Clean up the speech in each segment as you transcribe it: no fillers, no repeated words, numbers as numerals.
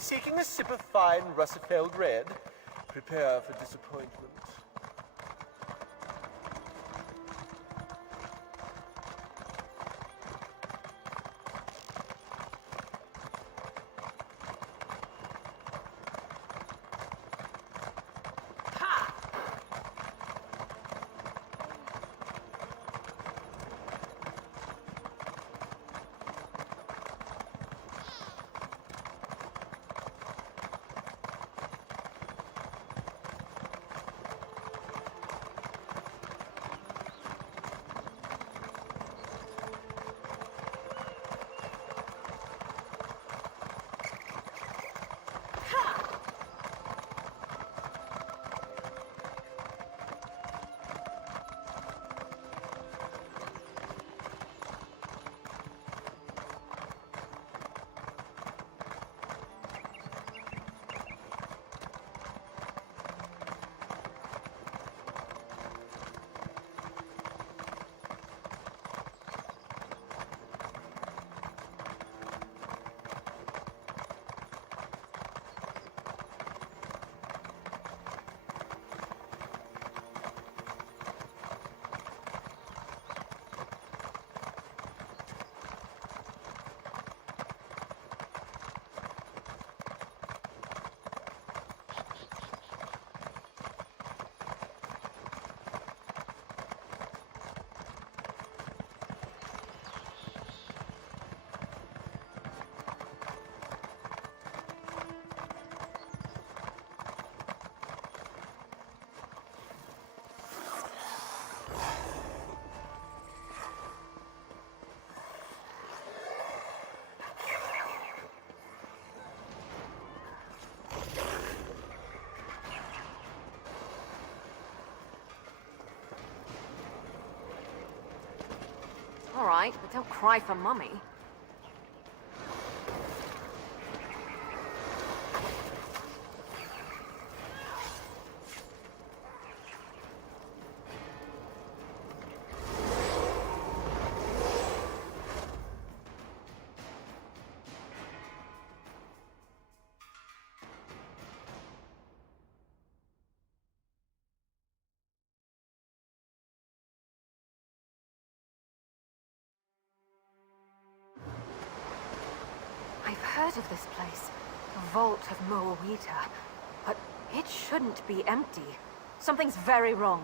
Seeking a sip of fine Russifeld red? Prepare for disappointment. All right, but don't cry for Mummy. I've heard of this place, the Vault of Moawita, but it shouldn't be empty. Something's very wrong.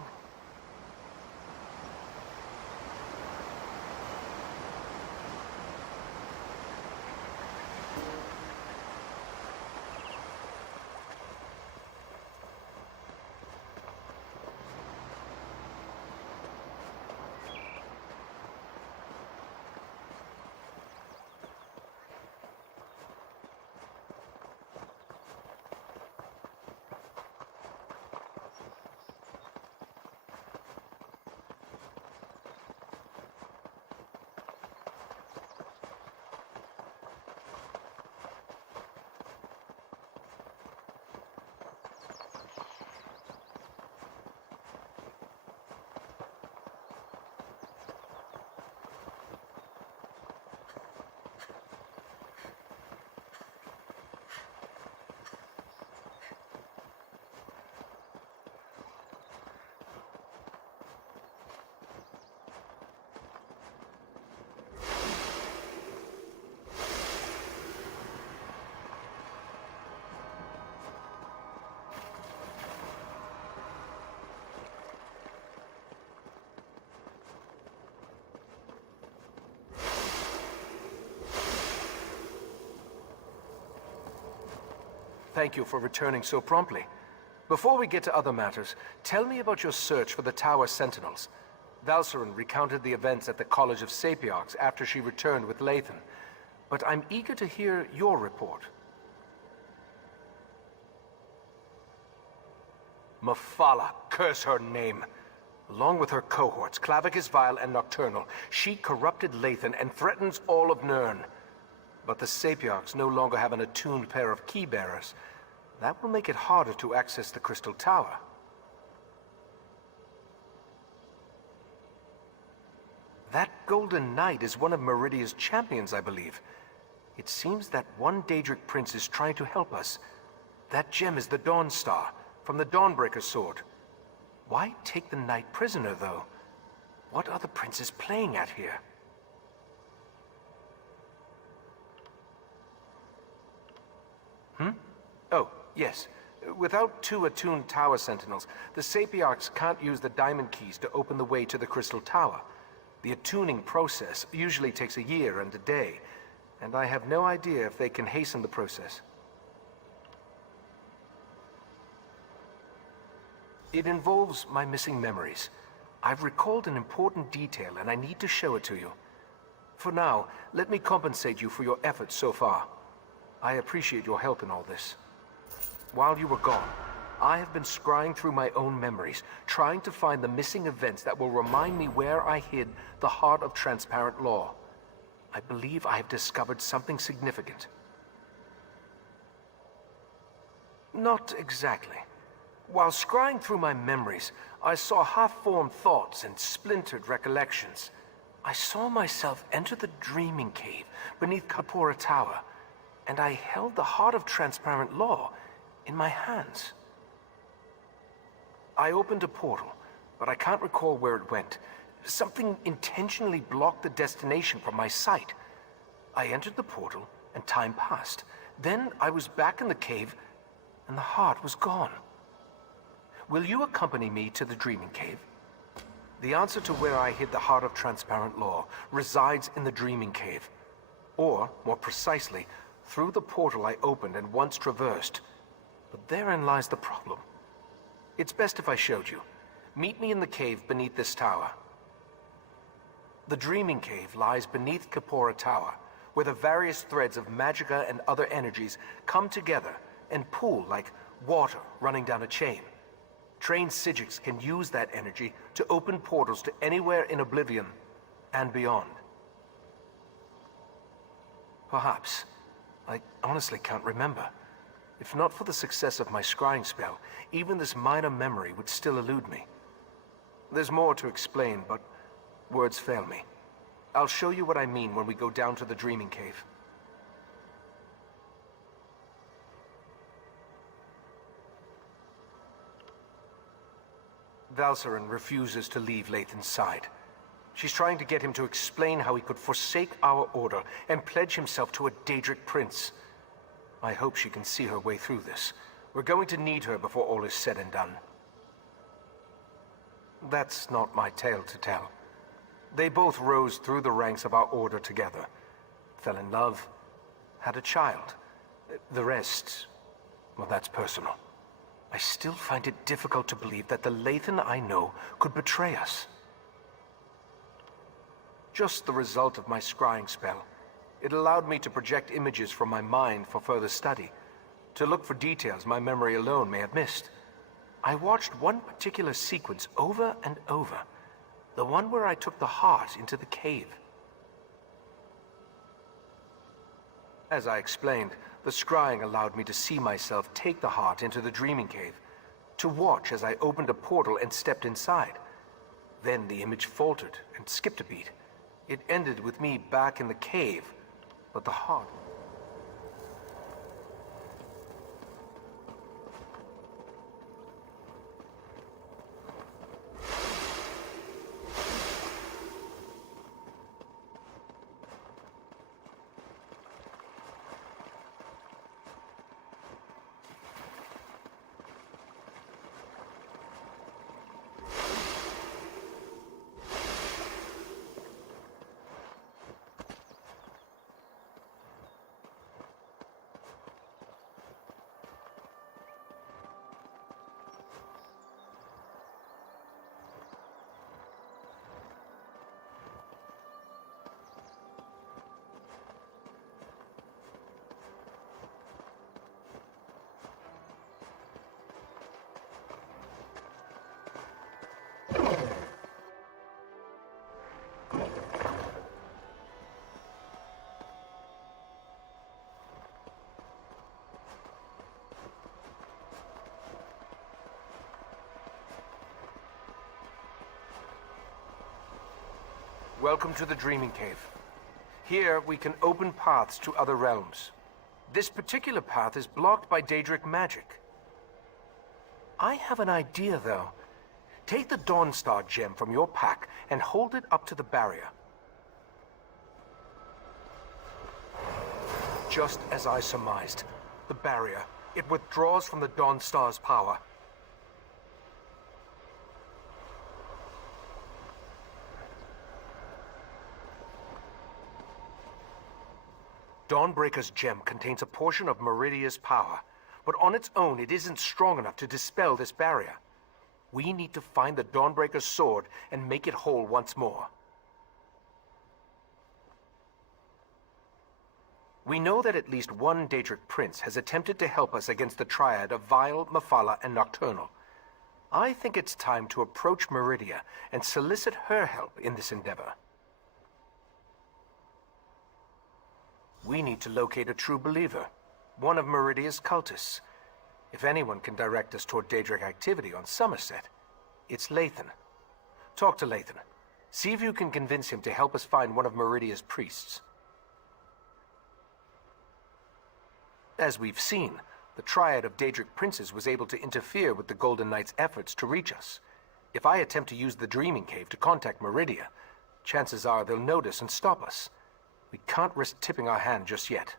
Thank you for returning so promptly. Before we get to other matters, tell me about your search for the Tower Sentinels. Valcerin recounted the events at the College of Sapiox after she returned with Lathan. But I'm eager to hear your report. Mephala, curse her name. Along with her cohorts, Clavicus Vile and Nocturnal, she corrupted Lathan and threatens all of Nirn. But the Sapiox no longer have an attuned pair of key-bearers. That will make it harder to access the Crystal Tower. That Golden Knight is one of Meridia's champions, I believe. It seems that one Daedric prince is trying to help us. That gem is the Dawn Star, from the Dawnbreaker sword. Why take the knight prisoner, though? What are the princes playing at here? Oh, yes. Without 2 attuned tower sentinels, the Sapiarchs can't use the diamond keys to open the way to the Crystal Tower. The attuning process usually takes a year and a day, and I have no idea if they can hasten the process. It involves my missing memories. I've recalled an important detail, and I need to show it to you. For now, let me compensate you for your efforts so far. I appreciate your help in all this. While you were gone, I have been scrying through my own memories, trying to find the missing events that will remind me where I hid the heart of transparent law. I believe I have discovered something significant. Not exactly. While scrying through my memories, I saw half-formed thoughts and splintered recollections. I saw myself enter the dreaming cave beneath Kapora Tower, and I held the heart of transparent law in my hands. I opened a portal, but I can't recall where it went. Something intentionally blocked the destination from my sight. I entered the portal, and time passed. Then I was back in the cave, and the heart was gone. Will you accompany me to the Dreaming Cave? The answer to where I hid the heart of transparent law resides in the Dreaming Cave. Or, more precisely, through the portal I opened and once traversed. But therein lies the problem. It's best if I showed you. Meet me in the cave beneath this tower. The Dreaming Cave lies beneath Kapora Tower, where the various threads of magicka and other energies come together and pool like water running down a chain. Trained Psijics can use that energy to open portals to anywhere in Oblivion and beyond. Perhaps. I honestly can't remember. If not for the success of my scrying spell, even this minor memory would still elude me. There's more to explain, but words fail me. I'll show you what I mean when we go down to the Dreaming Cave. Valsarin refuses to leave Lathan's side. She's trying to get him to explain how he could forsake our order and pledge himself to a Daedric prince. I hope she can see her way through this. We're going to need her before all is said and done. That's not my tale to tell. They both rose through the ranks of our order together, fell in love, had a child. The rest, well, that's personal. I still find it difficult to believe that the Lathan I know could betray us. Just the result of my scrying spell. It allowed me to project images from my mind for further study, to look for details my memory alone may have missed. I watched one particular sequence over and over, the one where I took the heart into the cave. As I explained, the scrying allowed me to see myself take the heart into the Dreaming Cave, to watch as I opened a portal and stepped inside. Then the image faltered and skipped a beat. It ended with me back in the cave, but the heart... Welcome to the Dreaming Cave. Here, we can open paths to other realms. This particular path is blocked by Daedric magic. I have an idea, though. Take the Dawnstar gem from your pack and hold it up to the barrier. Just as I surmised. The barrier. It withdraws from the Dawnstar's power. Dawnbreaker's gem contains a portion of Meridia's power, but on its own it isn't strong enough to dispel this barrier. We need to find the Dawnbreaker's sword and make it whole once more. We know that at least one Daedric prince has attempted to help us against the triad of Vile, Mephala, and Nocturnal. I think it's time to approach Meridia and solicit her help in this endeavor. We need to locate a true believer, one of Meridia's cultists. If anyone can direct us toward Daedric activity on Somerset, it's Lathan. Talk to Lathan. See if you can convince him to help us find one of Meridia's priests. As we've seen, the triad of Daedric princes was able to interfere with the Golden Knight's efforts to reach us. If I attempt to use the Dreaming Cave to contact Meridia, chances are they'll notice and stop us. We can't risk tipping our hand just yet.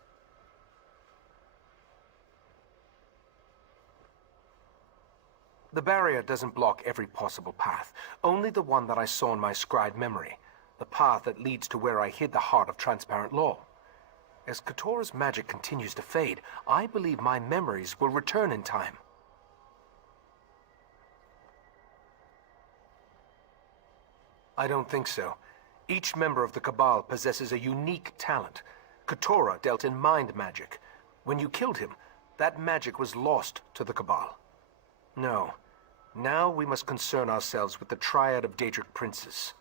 The barrier doesn't block every possible path, only the one that I saw in my scried memory, the path that leads to where I hid the heart of transparent law. As Katora's magic continues to fade, I believe my memories will return in time. I don't think so. Each member of the Cabal possesses a unique talent. Katora dealt in mind magic. When you killed him, that magic was lost to the Cabal. No. Now we must concern ourselves with the triad of Daedric princes.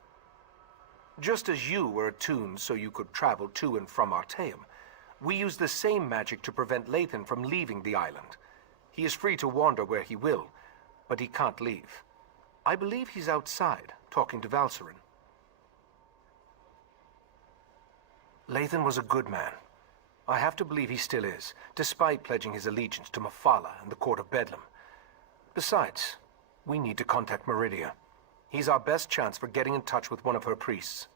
Just as you were attuned so you could travel to and from Artaeum, we use the same magic to prevent Lathan from leaving the island. He is free to wander where he will, but he can't leave. I believe he's outside, talking to Valcerin. Lathan was a good man. I have to believe he still is, despite pledging his allegiance to Mephala and the Court of Bedlam. Besides, we need to contact Meridia. He's our best chance for getting in touch with one of her priests.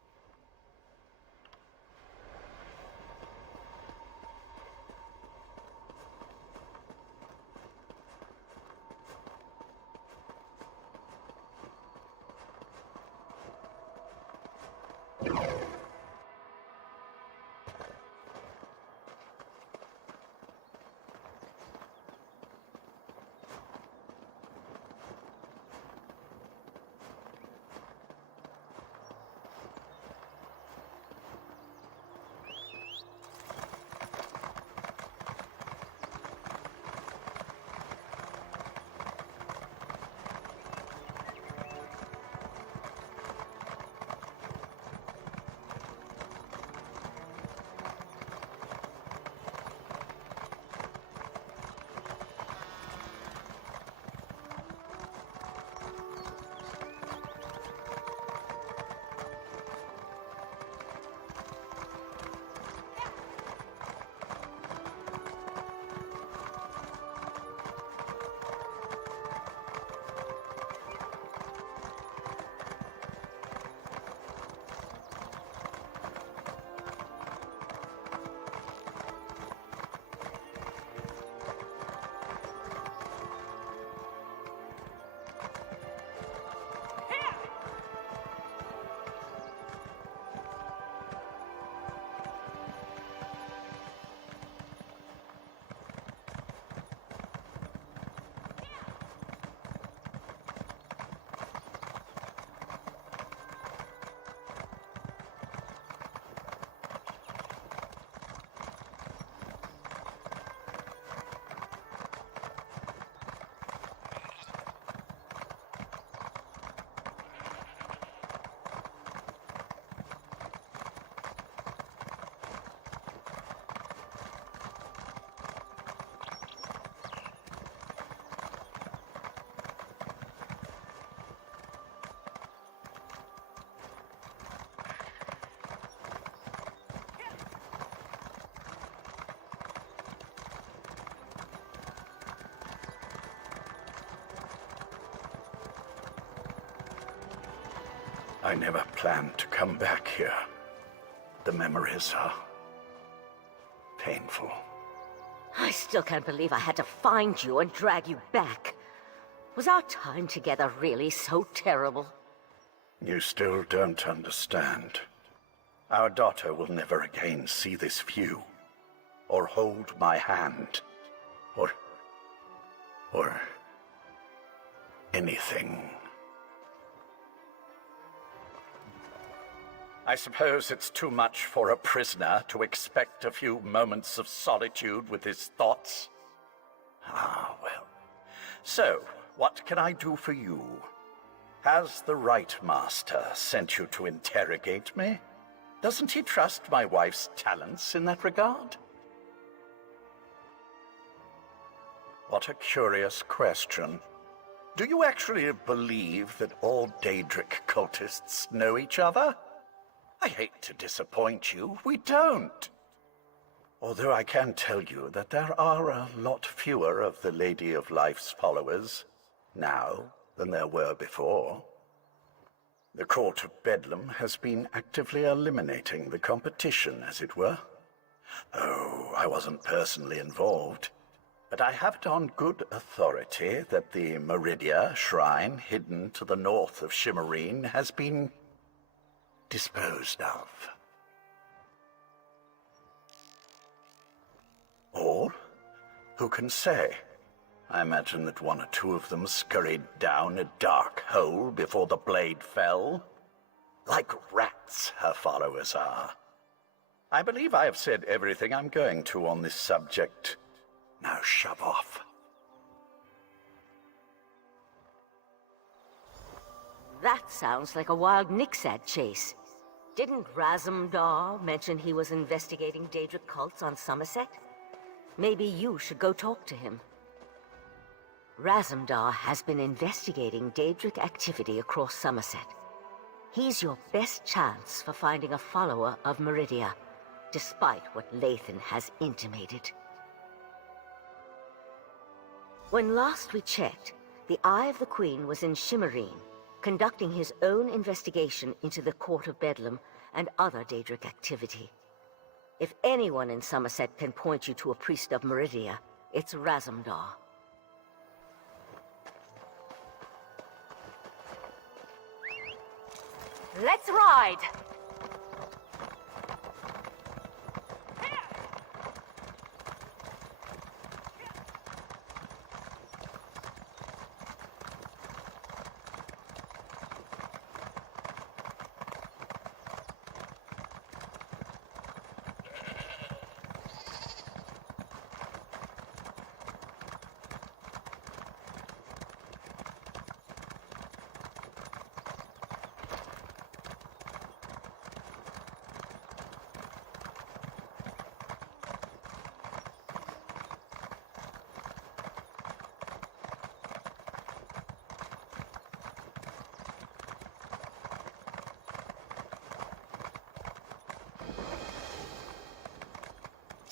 I never planned to come back here. The memories are painful. I still can't believe I had to find you and drag you back. Was our time together really so terrible? You still don't understand. Our daughter will never again see this view, or hold my hand, or anything. I suppose it's too much for a prisoner to expect a few moments of solitude with his thoughts. Ah, well. So, what can I do for you? Has the Right Master sent you to interrogate me? Doesn't he trust my wife's talents in that regard? What a curious question. Do you actually believe that all Daedric cultists know each other? I hate to disappoint you, we don't. Although I can tell you that there are a lot fewer of the Lady of Life's followers now than there were before. The Court of Bedlam has been actively eliminating the competition, as it were. Oh, I wasn't personally involved, but I have it on good authority that the Meridia shrine hidden to the north of Shimmerine has been disposed of. Or, who can say? I imagine that one or two of them scurried down a dark hole before the blade fell. Like rats, her followers are. I believe I have said everything I'm going to on this subject. Now shove off. That sounds like a wild Nixad chase. Didn't Razumdar mention he was investigating Daedric cults on Somerset? Maybe you should go talk to him. Razumdar has been investigating Daedric activity across Somerset. He's your best chance for finding a follower of Meridia, despite what Lathan has intimated. When last we checked, the Eye of the Queen was in Shimmerine, conducting his own investigation into the Court of Bedlam and other Daedric activity. If anyone in Somerset can point you to a priest of Meridia, it's Razumdar. Let's ride!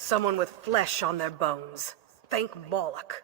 Someone with flesh on their bones. Thank Moloch.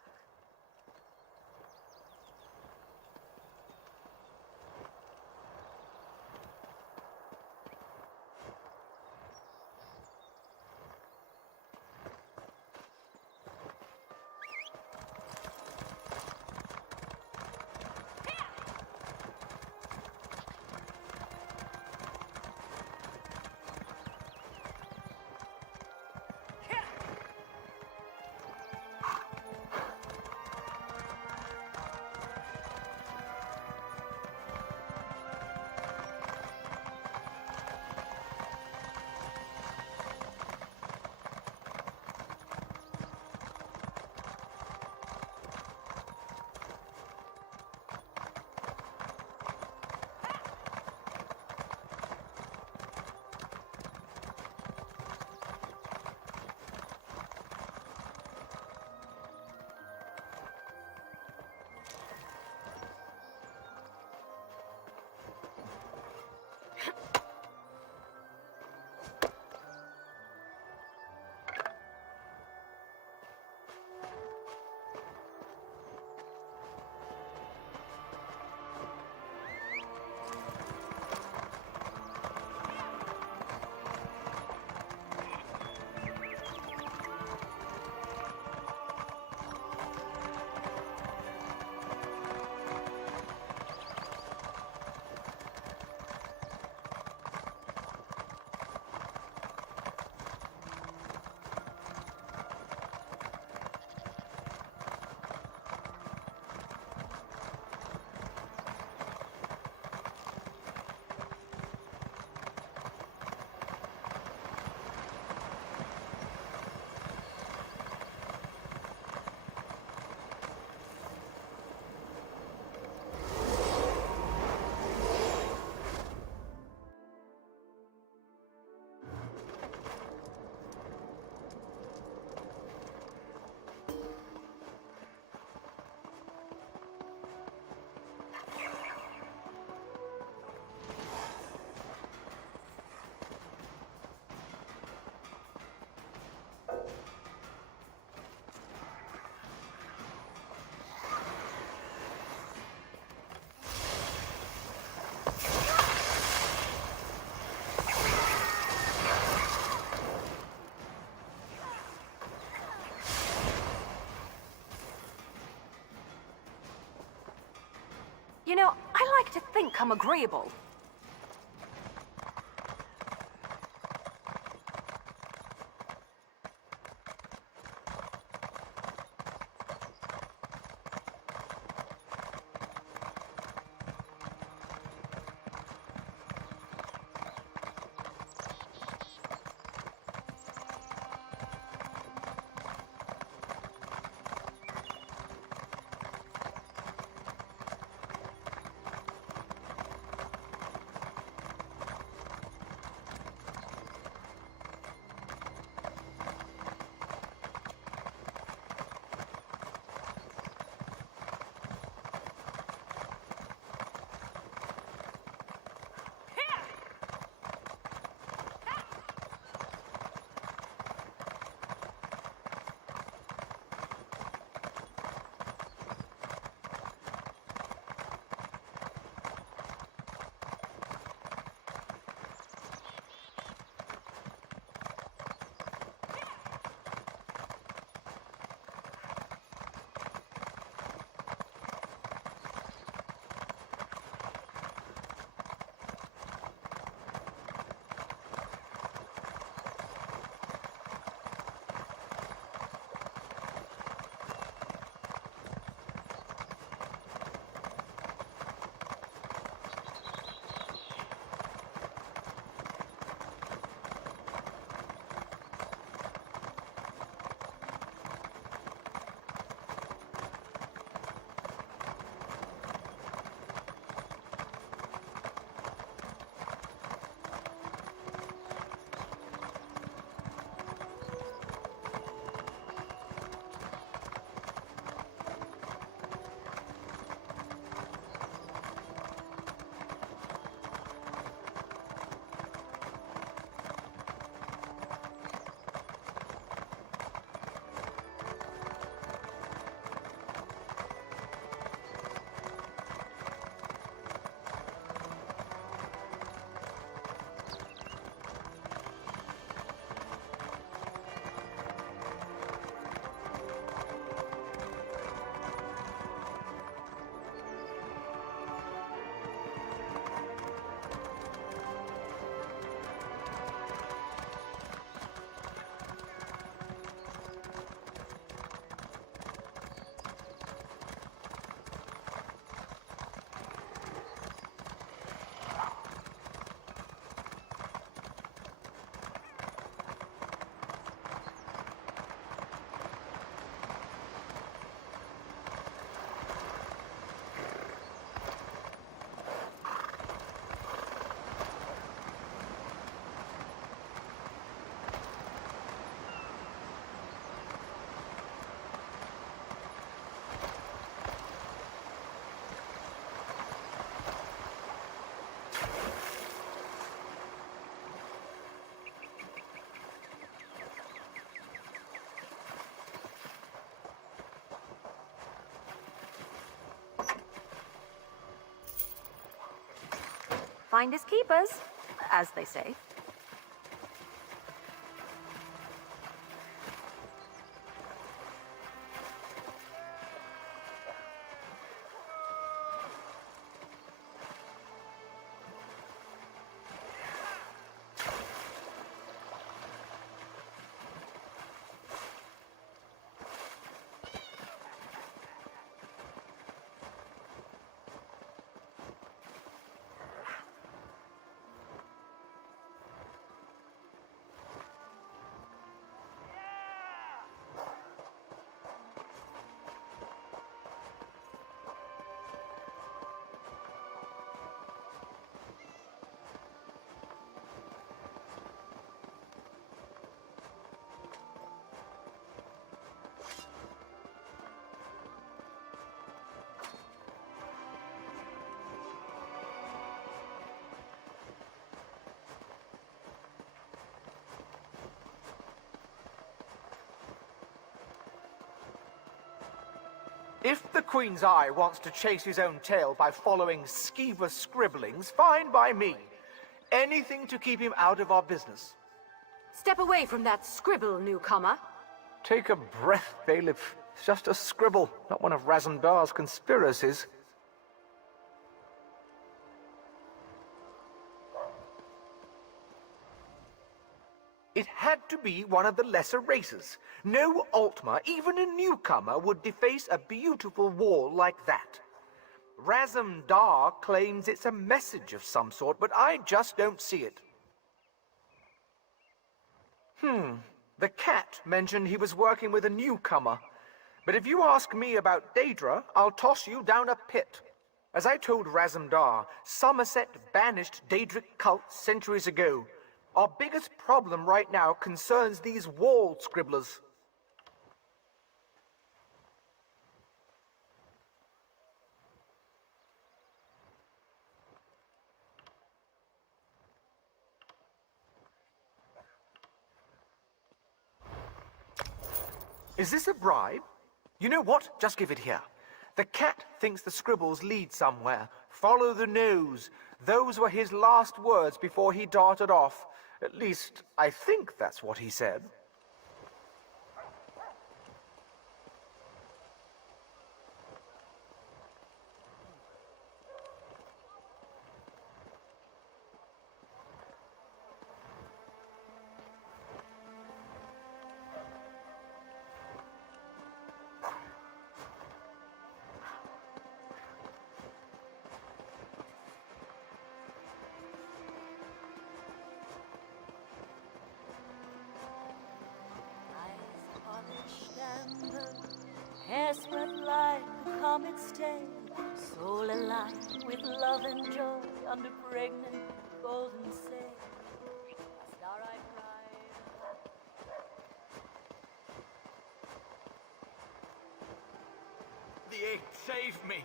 You know, I like to think I'm agreeable. Finders keepers, as they say. If the Queen's Eye wants to chase his own tail by following skeever scribblings, fine by me. Anything to keep him out of our business. Step away from that scribble, newcomer. Take a breath, bailiff. It's just a scribble, not one of Razandar's conspiracies. to be one of the lesser races. No Altmer, even a newcomer, would deface a beautiful wall like that. Razum Dar claims it's a message of some sort, but I just don't see it. The cat mentioned he was working with a newcomer. But if you ask me about Daedra, I'll toss you down a pit. As I told Razum Dar, Somerset banished Daedric cults centuries ago. Our biggest problem right now concerns these wall scribblers. Is this a bribe? You know what? Just give it here. The cat thinks the scribbles lead somewhere. Follow the nose. Those were his last words before he darted off. At least, I think that's what he said. Hair swept like a comet's tail, soul alive with love and joy under pregnant golden sail. A star-eyed bride. The egg saved me.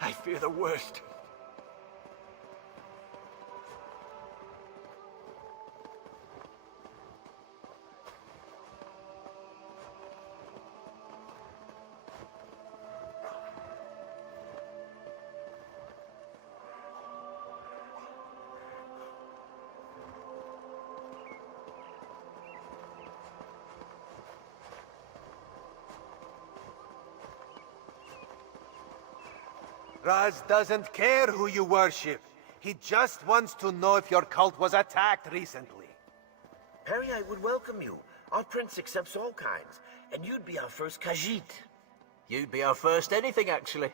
I fear the worst. Raz doesn't care who you worship. He just wants to know if your cult was attacked recently. Peryite would welcome you. Our prince accepts all kinds, and you'd be our first Khajiit. You'd be our first anything, actually.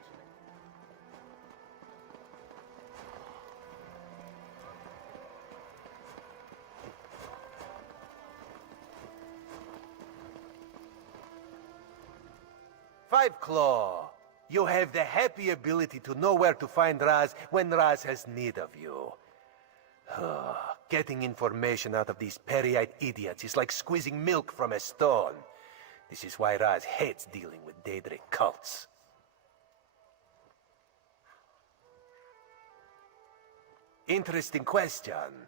Five Claw, you have the happy ability to know where to find Raz when Raz has need of you. Getting information out of these Peryite idiots is like squeezing milk from a stone. This is why Raz hates dealing with Daedric cults. Interesting question.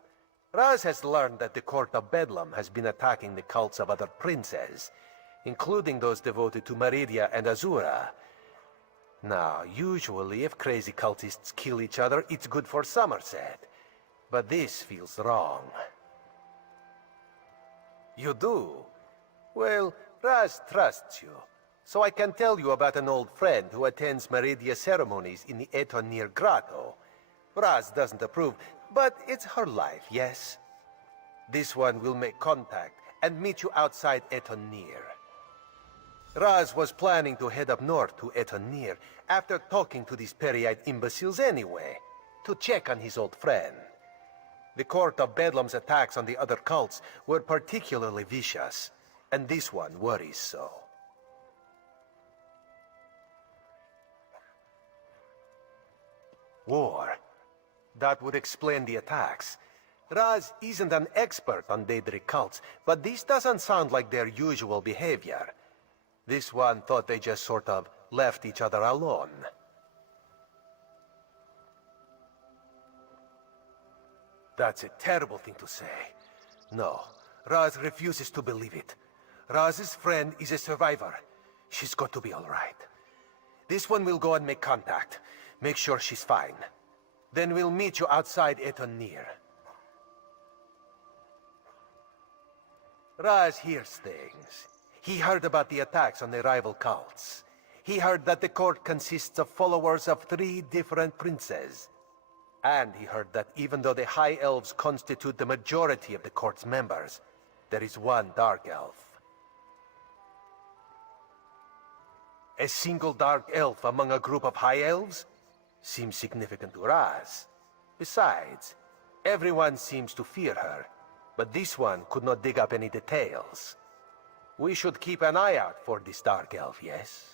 Raz has learned that the Court of Bedlam has been attacking the cults of other princes, including those devoted to Meridia and Azura. Now, usually if crazy cultists kill each other, it's good for Somerset. But this feels wrong. You do? Well, Raz trusts you. So I can tell you about an old friend who attends Meridia ceremonies in the Etonir Grotto. Raz doesn't approve, but it's her life, yes? This one will make contact and meet you outside Etonir. Raz was planning to head up north to Etonir after talking to these Peryite imbeciles anyway, to check on his old friend. The Court of Bedlam's attacks on the other cults were particularly vicious, and this one worries so. War. That would explain the attacks. Raz isn't an expert on Daedric cults, but this doesn't sound like their usual behavior. This one thought they just sort of left each other alone. That's a terrible thing to say. No, Raz refuses to believe it. Raz's friend is a survivor. She's got to be all right. This one will go and make contact. Make sure she's fine. Then we'll meet you outside Etonir. Raz hears things. He heard about the attacks on the rival cults. He heard that the court consists of followers of 3 different princes. And he heard that even though the High Elves constitute the majority of the court's members, there is one Dark Elf. A single Dark Elf among a group of High Elves seems significant to Raz. Besides, everyone seems to fear her, but this one could not dig up any details. We should keep an eye out for this Dark Elf, yes?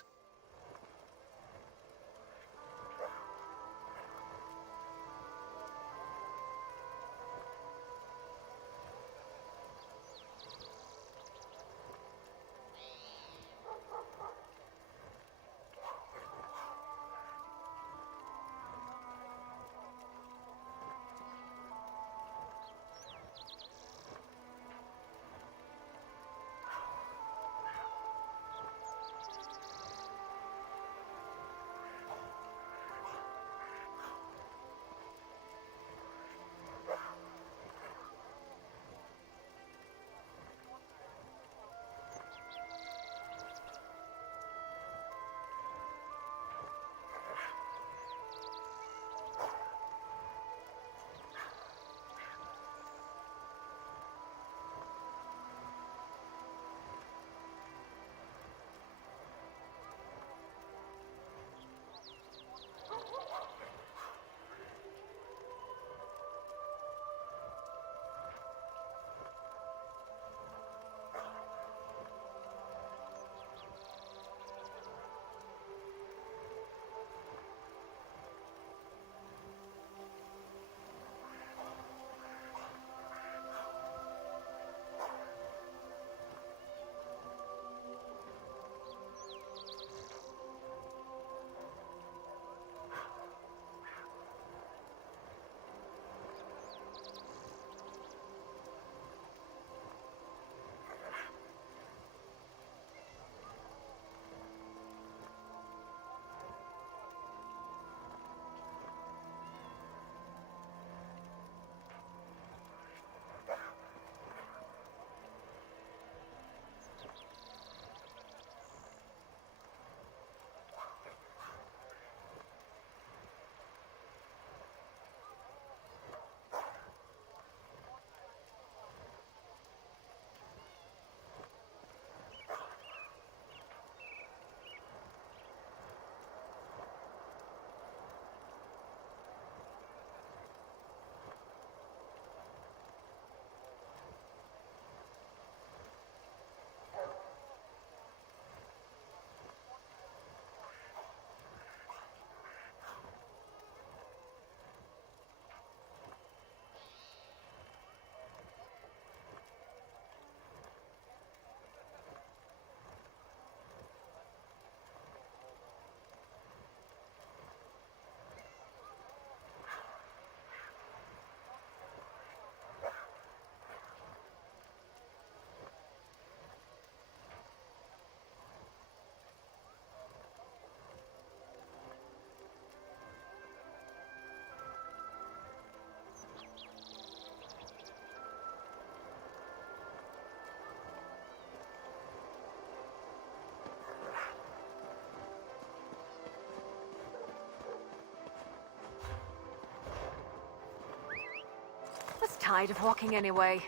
I was tired of walking anyway.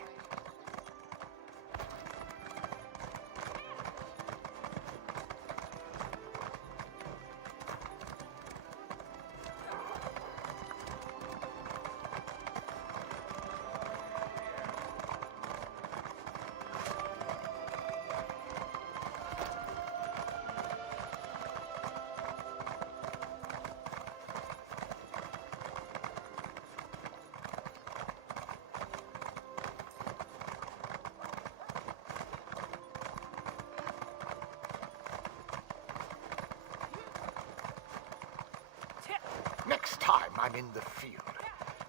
Next time I'm in the field,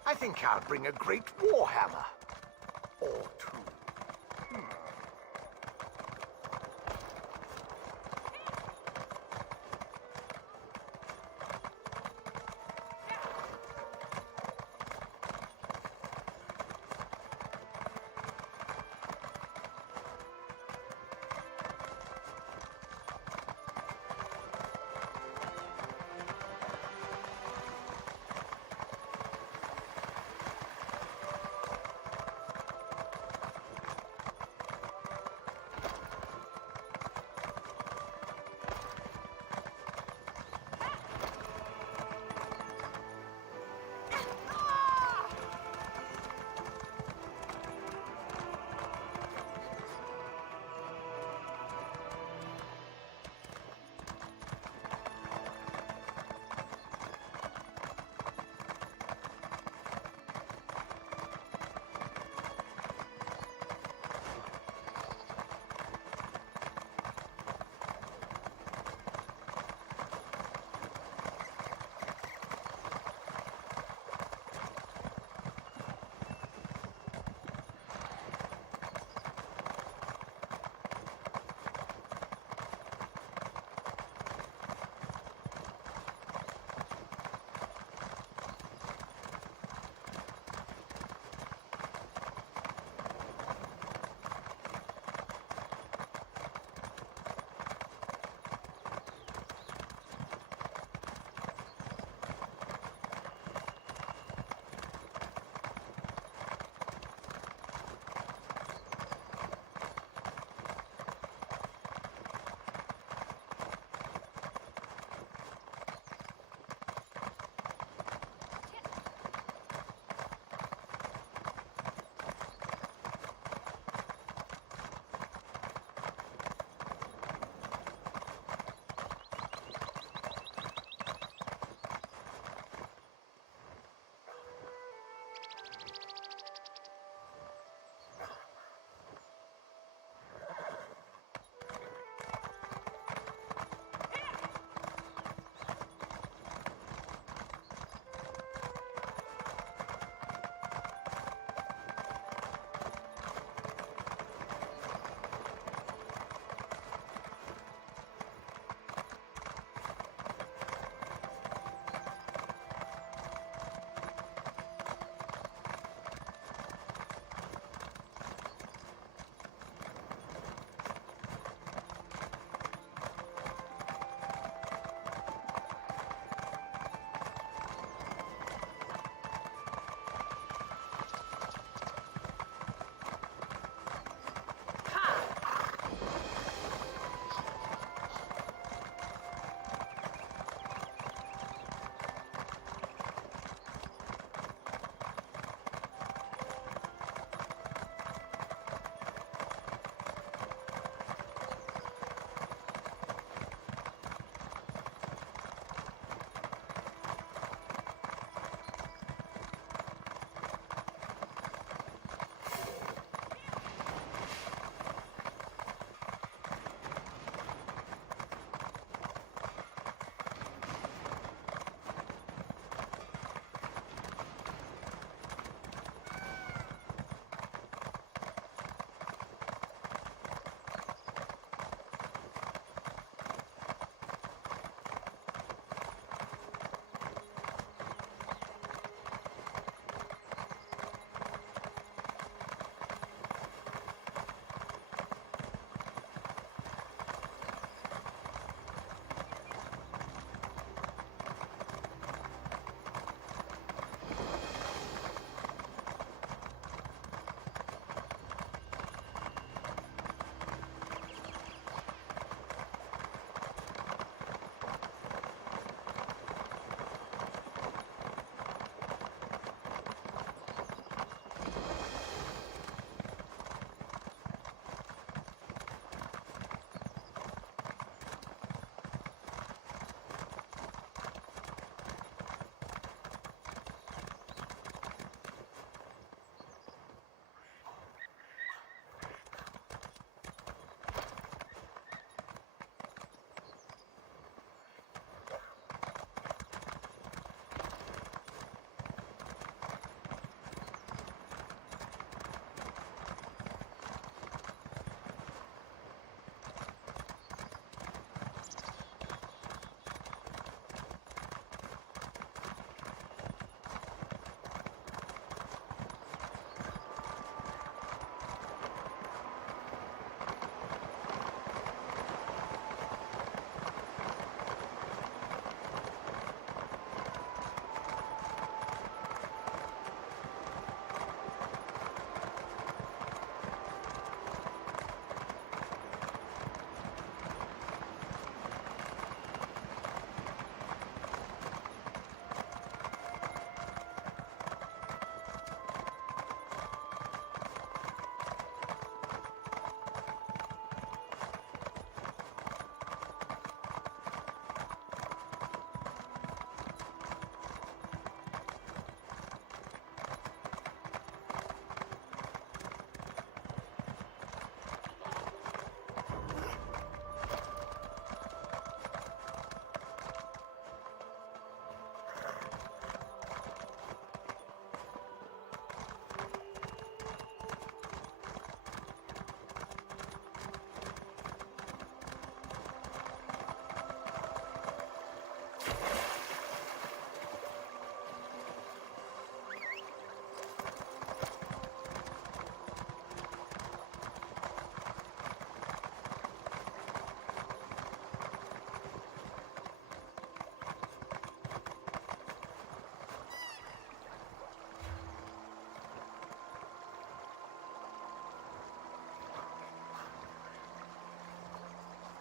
I think I'll bring a great warhammer. Or 2.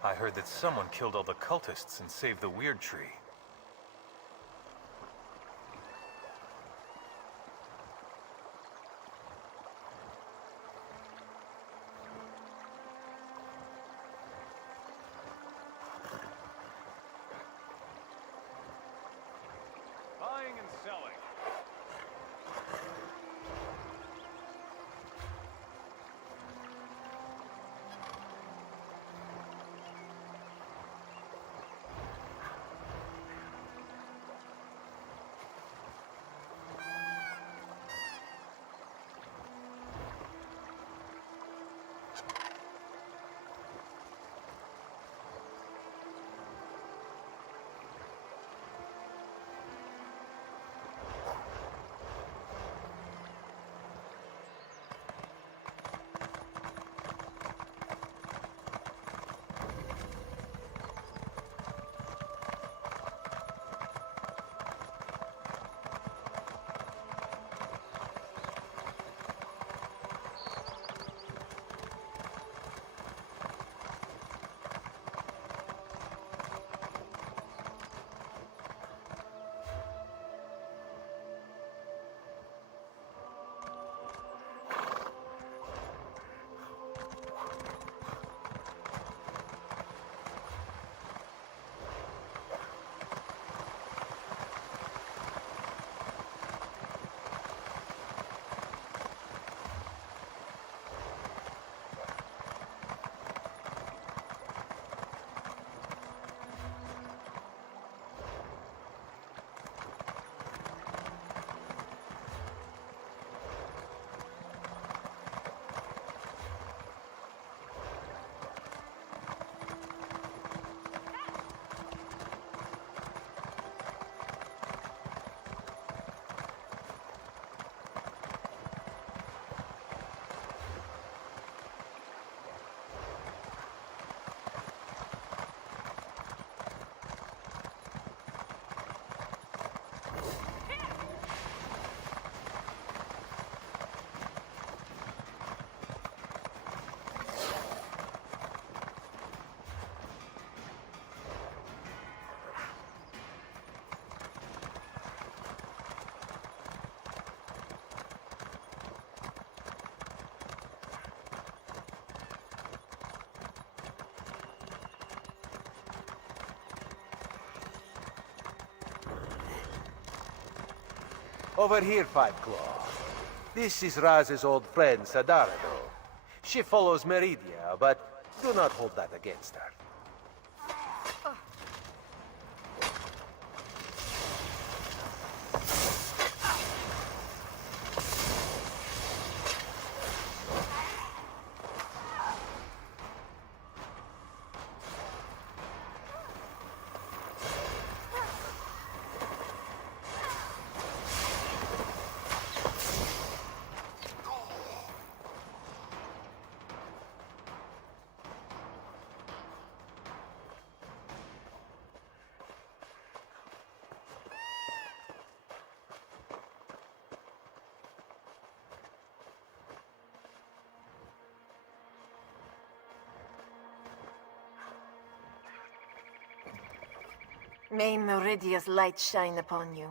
I heard that someone killed all the cultists and saved the Weird Tree. Buying and selling. Over here, Five Claw. This is Raz's old friend, Sadarado. She follows Meridia, but do not hold that against her. May Meridia's light shine upon you.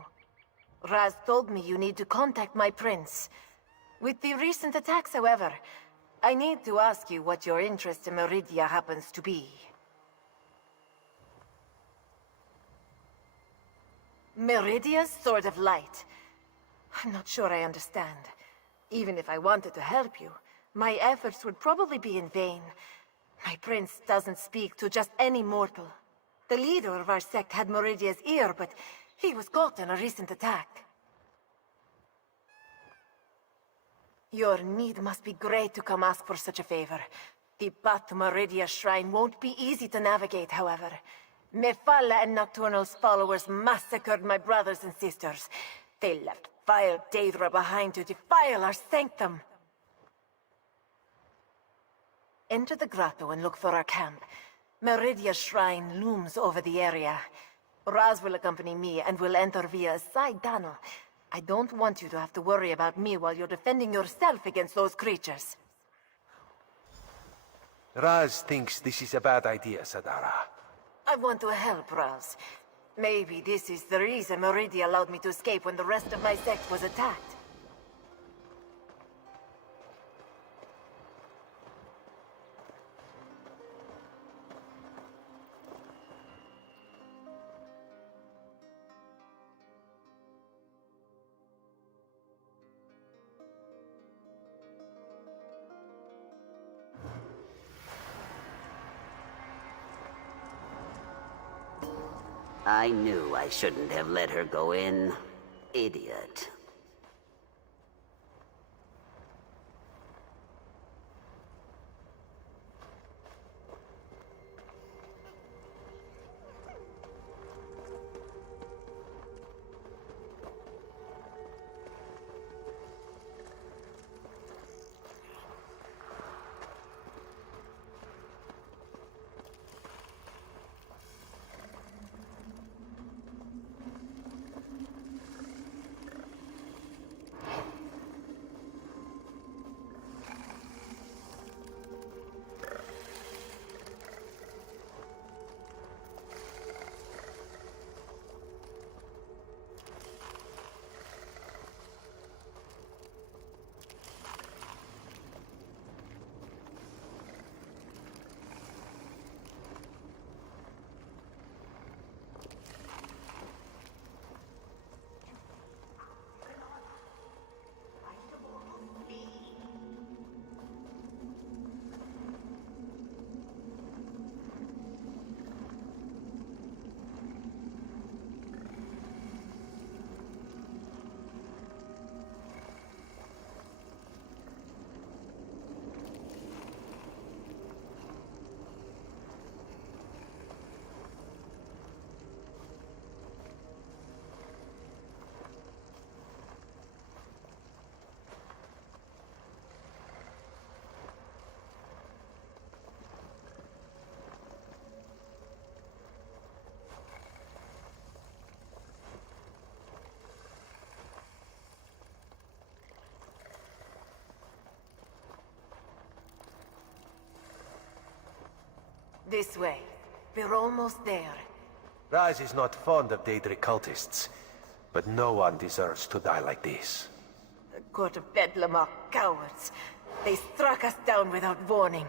Raz told me you need to contact my prince. With the recent attacks, however, I need to ask you what your interest in Meridia happens to be. Meridia's Sword of Light. I'm not sure I understand. Even if I wanted to help you, my efforts would probably be in vain. My prince doesn't speak to just any mortal. The leader of our sect had Meridia's ear, but he was caught in a recent attack. Your need must be great to come ask for such a favor. The path to Meridia's shrine won't be easy to navigate, however. Mephala and Nocturnal's followers massacred my brothers and sisters. They left vile Daedra behind to defile our sanctum. Enter the grotto and look for our camp. Meridia's shrine looms over the area. Raz will accompany me and will enter via a side tunnel. I don't want you to have to worry about me while you're defending yourself against those creatures. Raz thinks this is a bad idea, Sadara. I want to help Raz. Maybe this is the reason Meridia allowed me to escape when the rest of my sect was attacked. I knew I shouldn't have let her go in. Idiot. This way. We're almost there. Raz is not fond of Daedric cultists, but no one deserves to die like this. The Court of Bedlam are cowards. They struck us down without warning.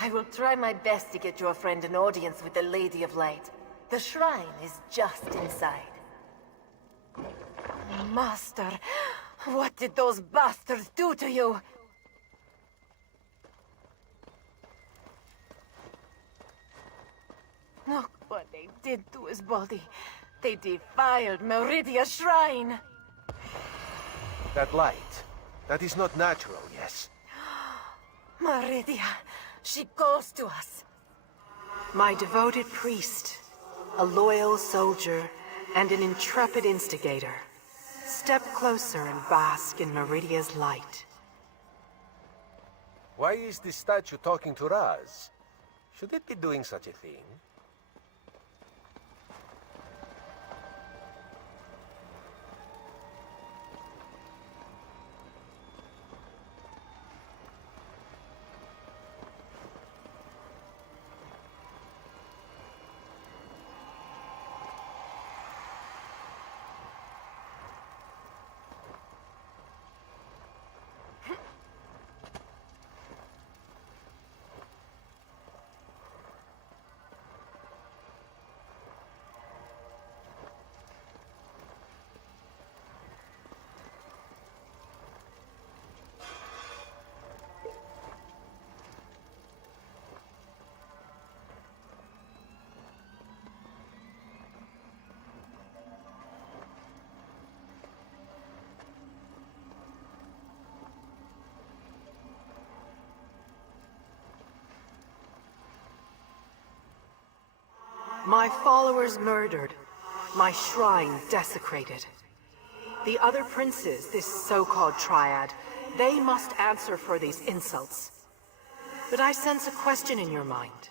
I will try my best to get your friend an audience with the Lady of Light. The shrine is just inside. Master, what did those bastards do to you? Look what they did to his body. They defiled Meridia's shrine. That light, that is not natural, yes? Meridia, she calls to us. My devoted priest, a loyal soldier, and an intrepid instigator. Step closer and bask in Meridia's light. Why is this statue talking to Raz? Should it be doing such a thing? My followers murdered, my shrine desecrated. The other princes, this so-called triad, they must answer for these insults. But I sense a question in your mind.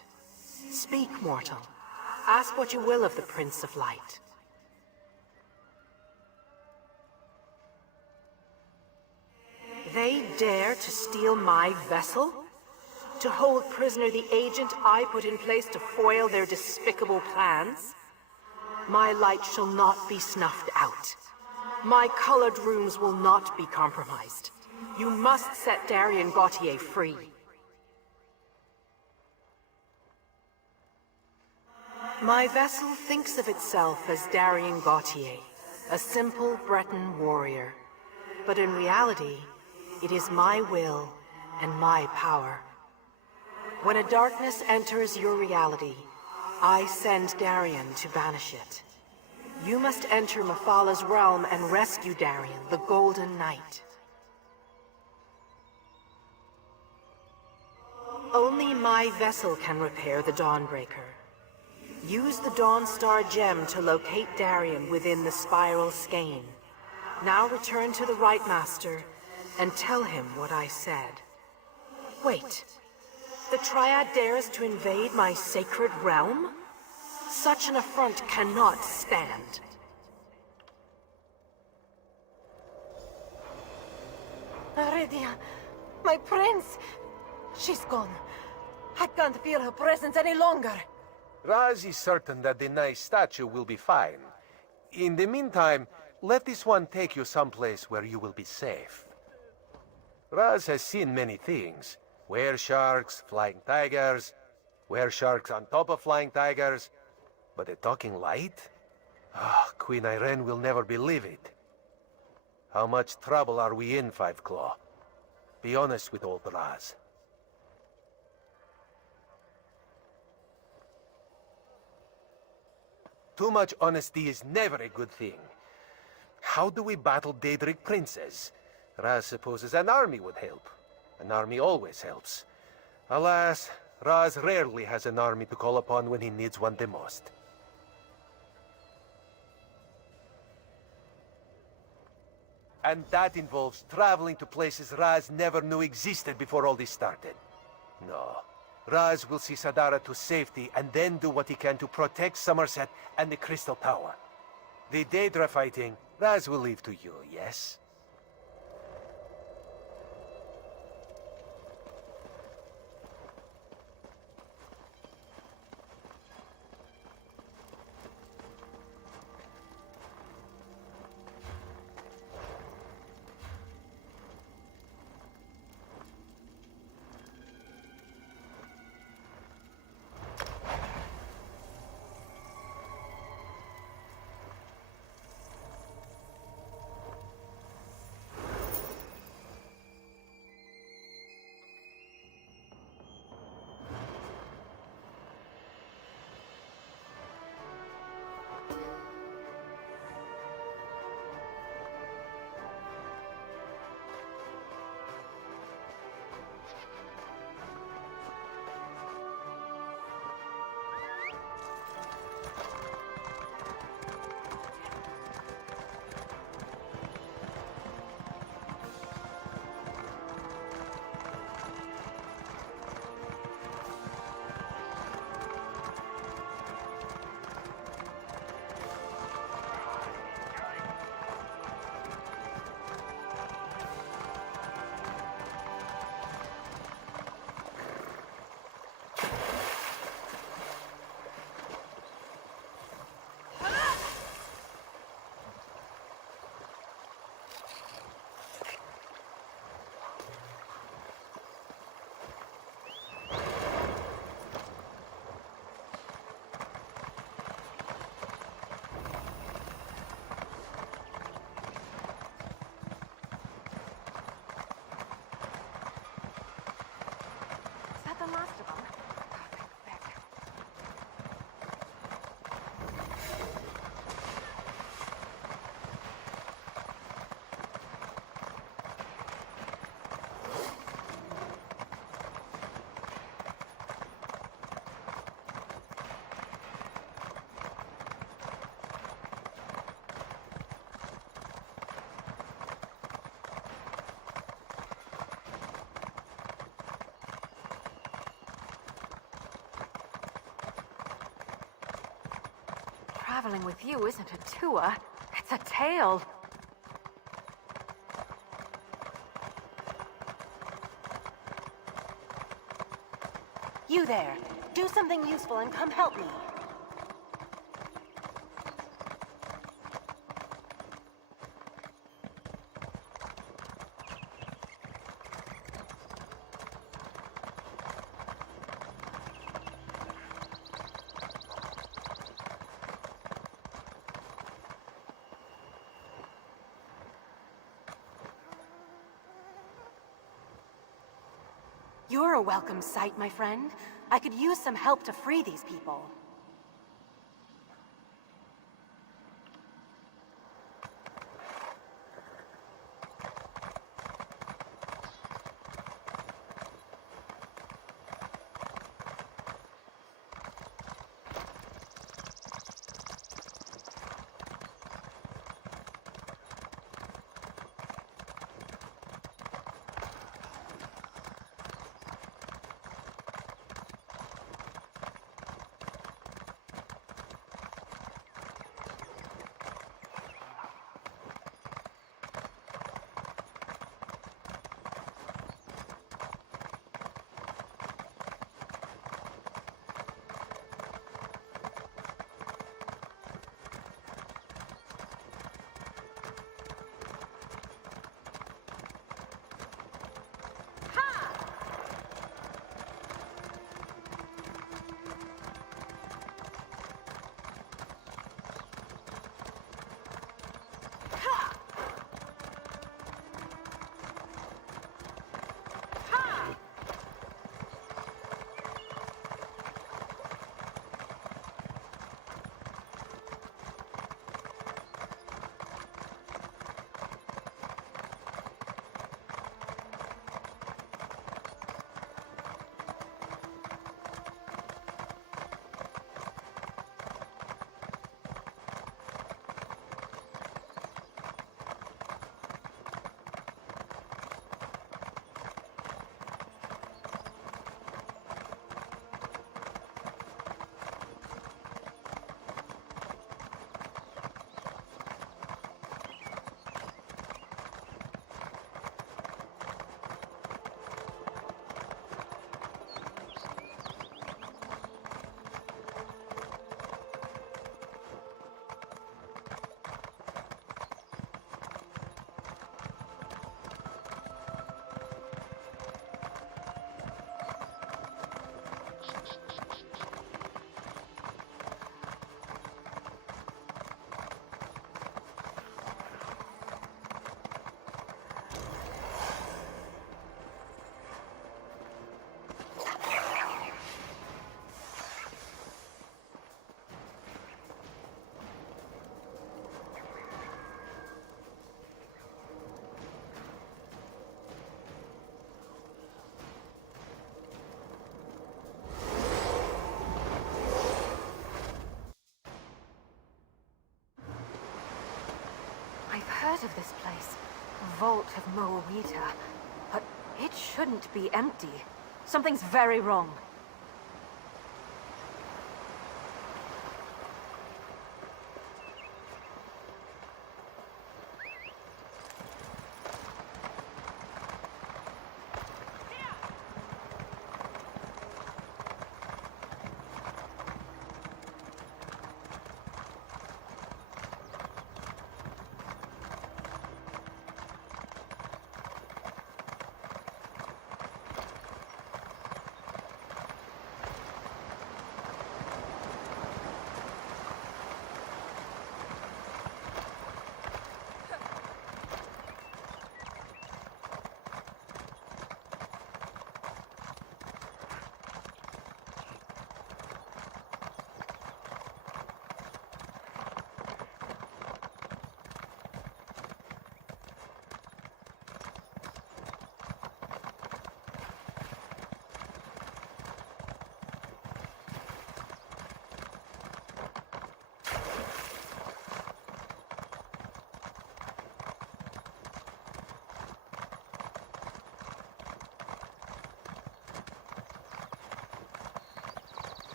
Speak, mortal. Ask what you will of the Prince of Light. They dare to steal my vessel? To hold prisoner the agent I put in place to foil their despicable plans? My light shall not be snuffed out. My colored runes will not be compromised. You must set Darien Gautier free. My vessel thinks of itself as Darien Gautier, a simple Breton warrior. But in reality, it is my will and my power. When a darkness enters your reality, I send Darien to banish it. You must enter Mephalah's realm and rescue Darien, the Golden Knight. Only my vessel can repair the Dawnbreaker. Use the Dawnstar gem to locate Darien within the Spiral Skein. Now return to the Right Master and tell him what I said. Wait. The Triad dares to invade my sacred realm? Such an affront cannot stand. Aridia, my prince! She's gone. I can't feel her presence any longer. Raz is certain that the nice statue will be fine. In the meantime, let this one take you someplace where you will be safe. Raz has seen many things. Were-sharks, flying tigers, were-sharks on top of flying tigers. But a talking light? Ah, Queen Irene will never believe it. How much trouble are we in, Five Claw? Be honest with old Raz. Too much honesty is never a good thing. How do we battle Daedric princes? Raz supposes an army would help. An army always helps. Alas, Raz rarely has an army to call upon when he needs one the most. And that involves traveling to places Raz never knew existed before all this started. No. Raz will see Sadara to safety and then do what he can to protect Somerset and the Crystal Tower. The Daedra fighting, Raz will leave to you, yes? Traveling with you isn't a tour, it's a tale. You there. Do something useful and come help me. You're a welcome sight, my friend. I could use some help to free these people. I've heard of this place, Vault of Moawita, but it shouldn't be empty. Something's very wrong.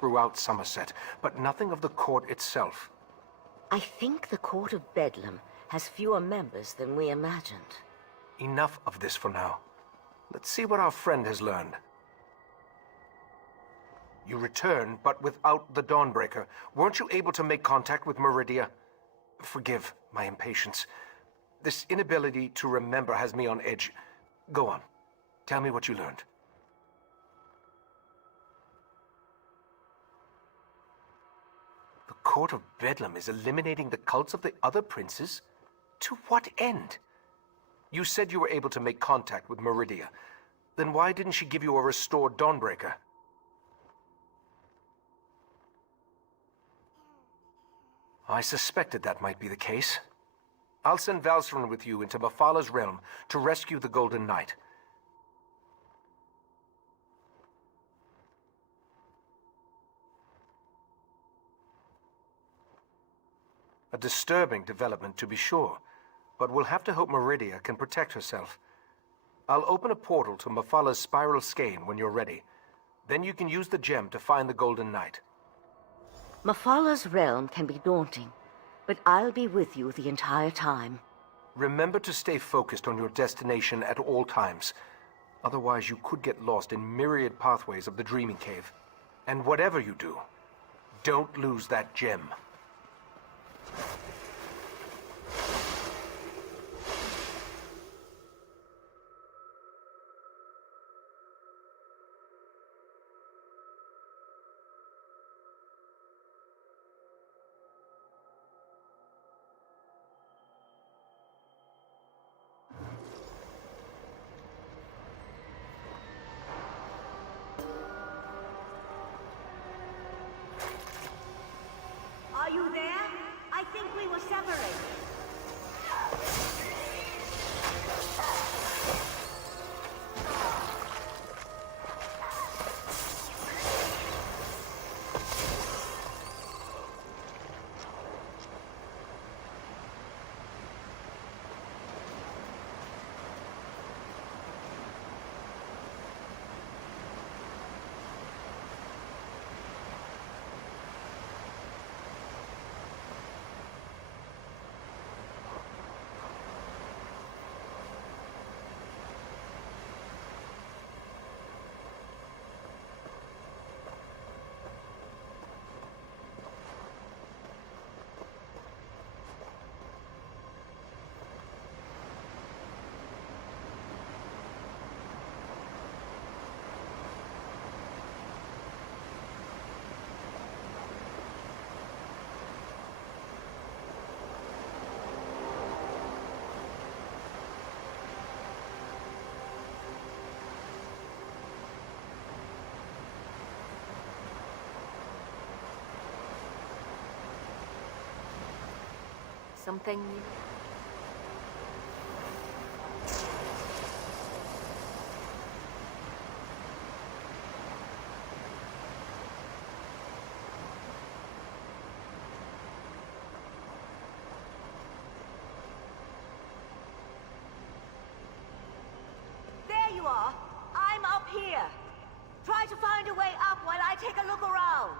throughout Somerset, but nothing of the court itself. I think the Court of Bedlam has fewer members than we imagined. Enough of this for now. Let's see what our friend has learned. You returned, but without the Dawnbreaker. Weren't you able to make contact with Meridia? Forgive my impatience. This inability to remember has me on edge. Go on. Tell me what you learned. The Court of Bedlam is eliminating the cults of the other princes? To what end? You said you were able to make contact with Meridia. Then why didn't she give you a restored Dawnbreaker? I suspected that might be the case. I'll send Valsrin with you into Mafala's realm to rescue the Golden Knight. A disturbing development, to be sure, but we'll have to hope Meridia can protect herself. I'll open a portal to Mafala's spiral skein when you're ready. Then you can use the gem to find the Golden Knight. Mafala's realm can be daunting, but I'll be with you the entire time. Remember to stay focused on your destination at all times. Otherwise, you could get lost in myriad pathways of the Dreaming Cave. And whatever you do, don't lose that gem. Are you there? I think we were separated. Something new? There you are. I'm up here. Try to find a way up while I take a look around.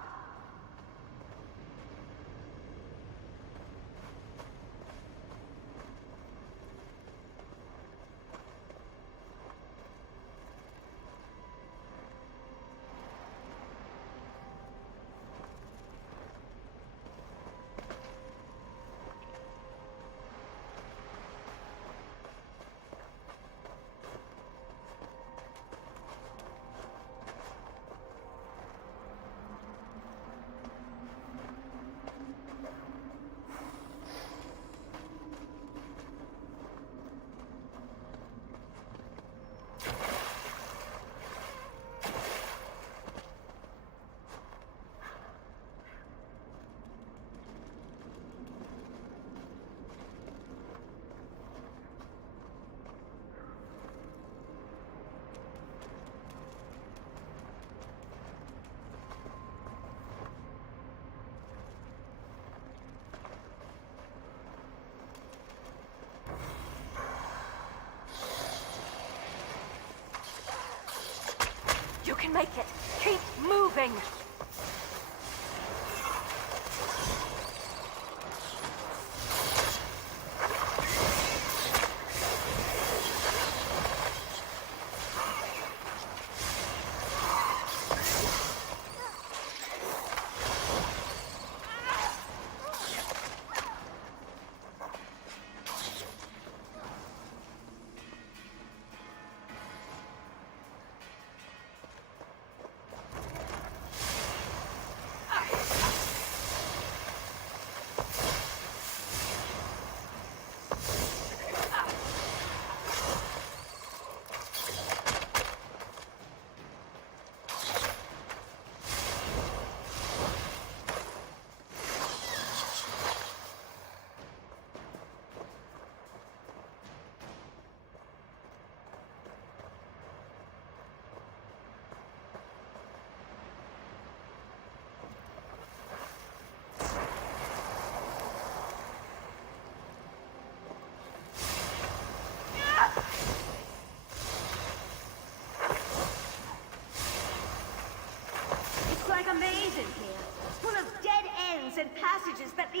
You can make it. Keep moving.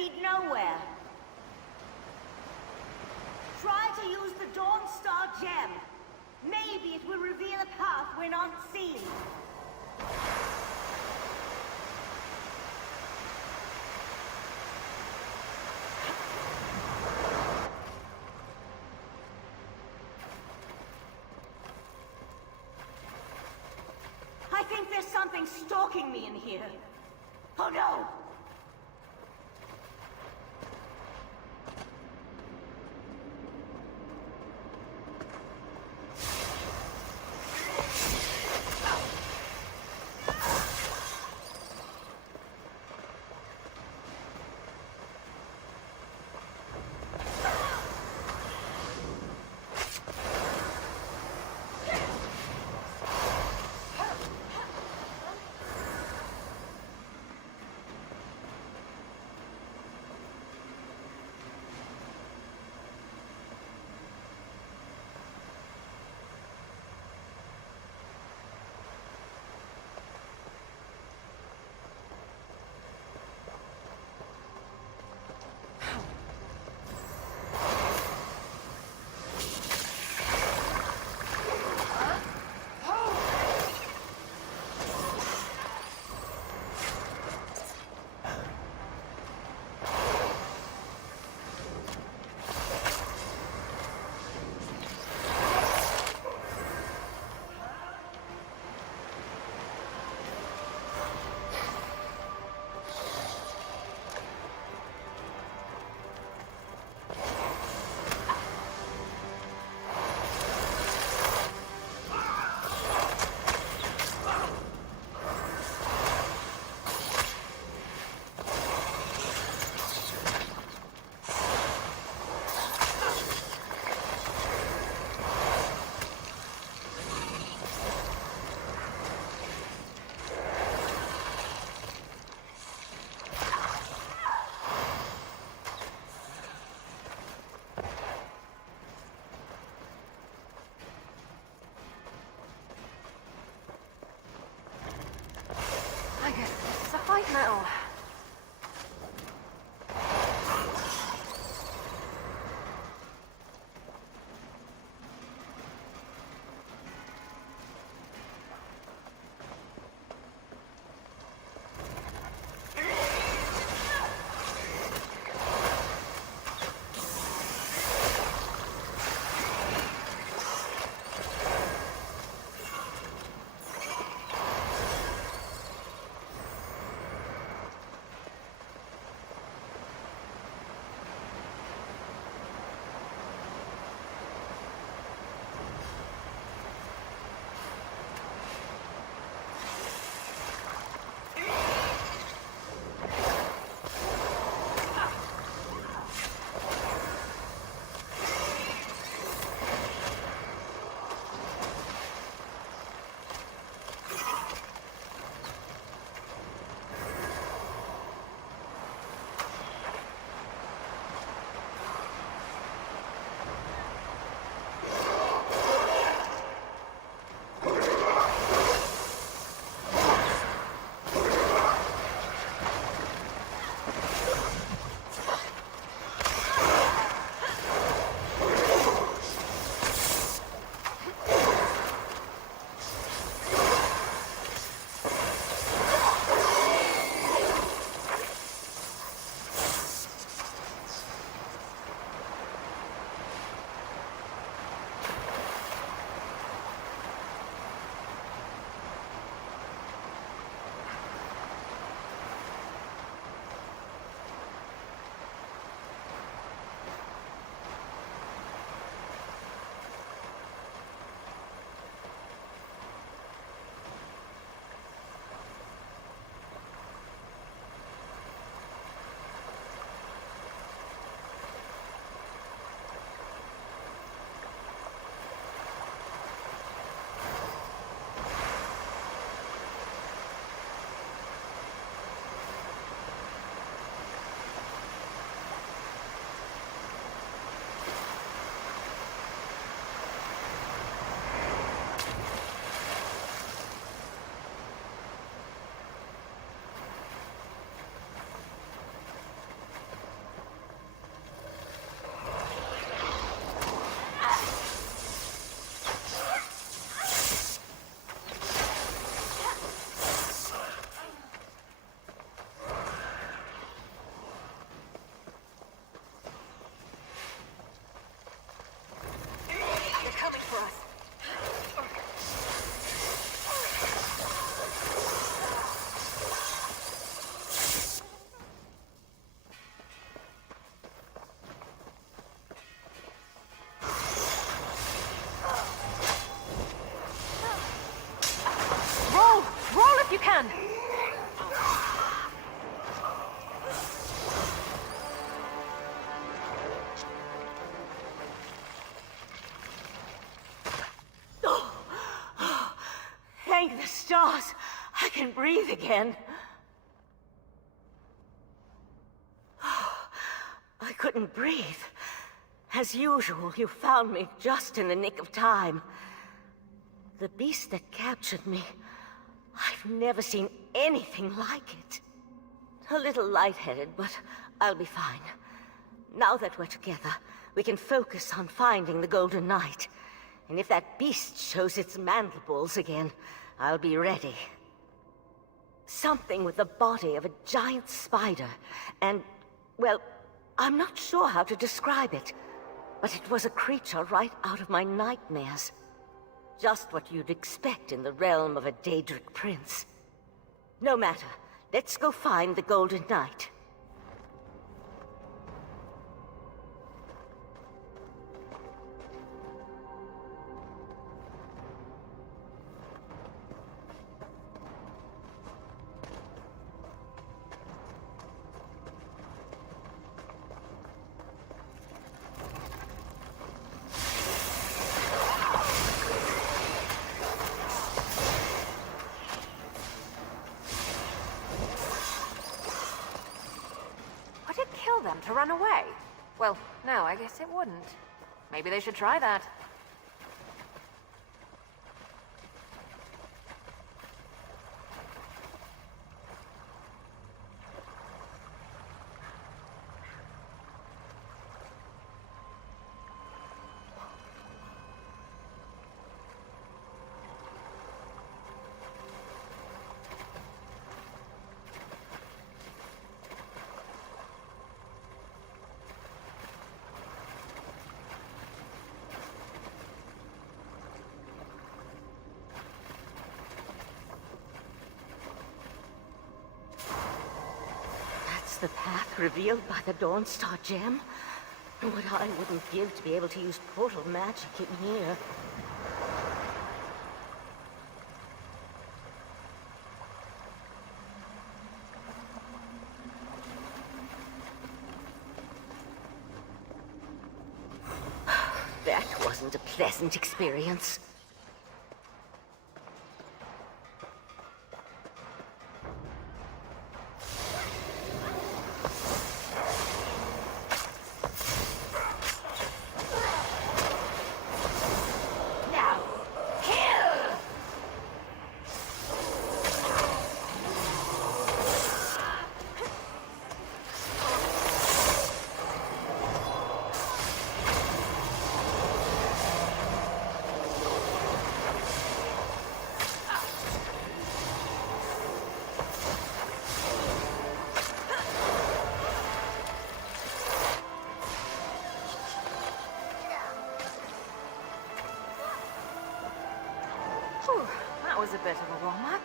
lead nowhere. Try to use the Dawn Star Gem. Maybe it will reveal a path we're not seeing. I think there's something stalking me in here. Oh no! can breathe again. I couldn't breathe. As usual, you found me just in the nick of time. The beast that captured me, I've never seen anything like it. A little lightheaded, but I'll be fine. Now that we're together, we can focus on finding the Golden Knight. And if that beast shows its mandibles again, I'll be ready. Something with the body of a giant spider, and, well, I'm not sure how to describe it, but it was a creature right out of my nightmares. Just what you'd expect in the realm of a Daedric prince. No matter, let's go find the Golden Knight. Them to run away? Well, no, I guess it wouldn't. Maybe they should try that. The path revealed by the Dawnstar gem? What I wouldn't give to be able to use portal magic in here. That wasn't a pleasant experience. That was a bit of a warm-up.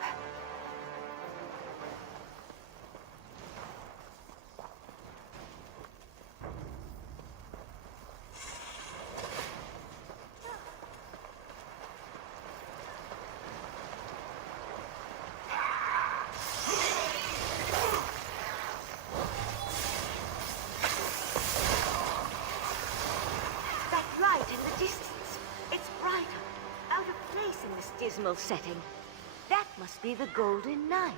That light in the distance. It's brighter. Out of place in this dismal setting. That must be the Golden Knight.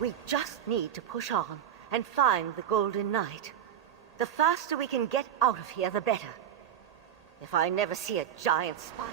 We just need to push on and find the Golden Knight. The faster we can get out of here, the better. If I never see a giant spider...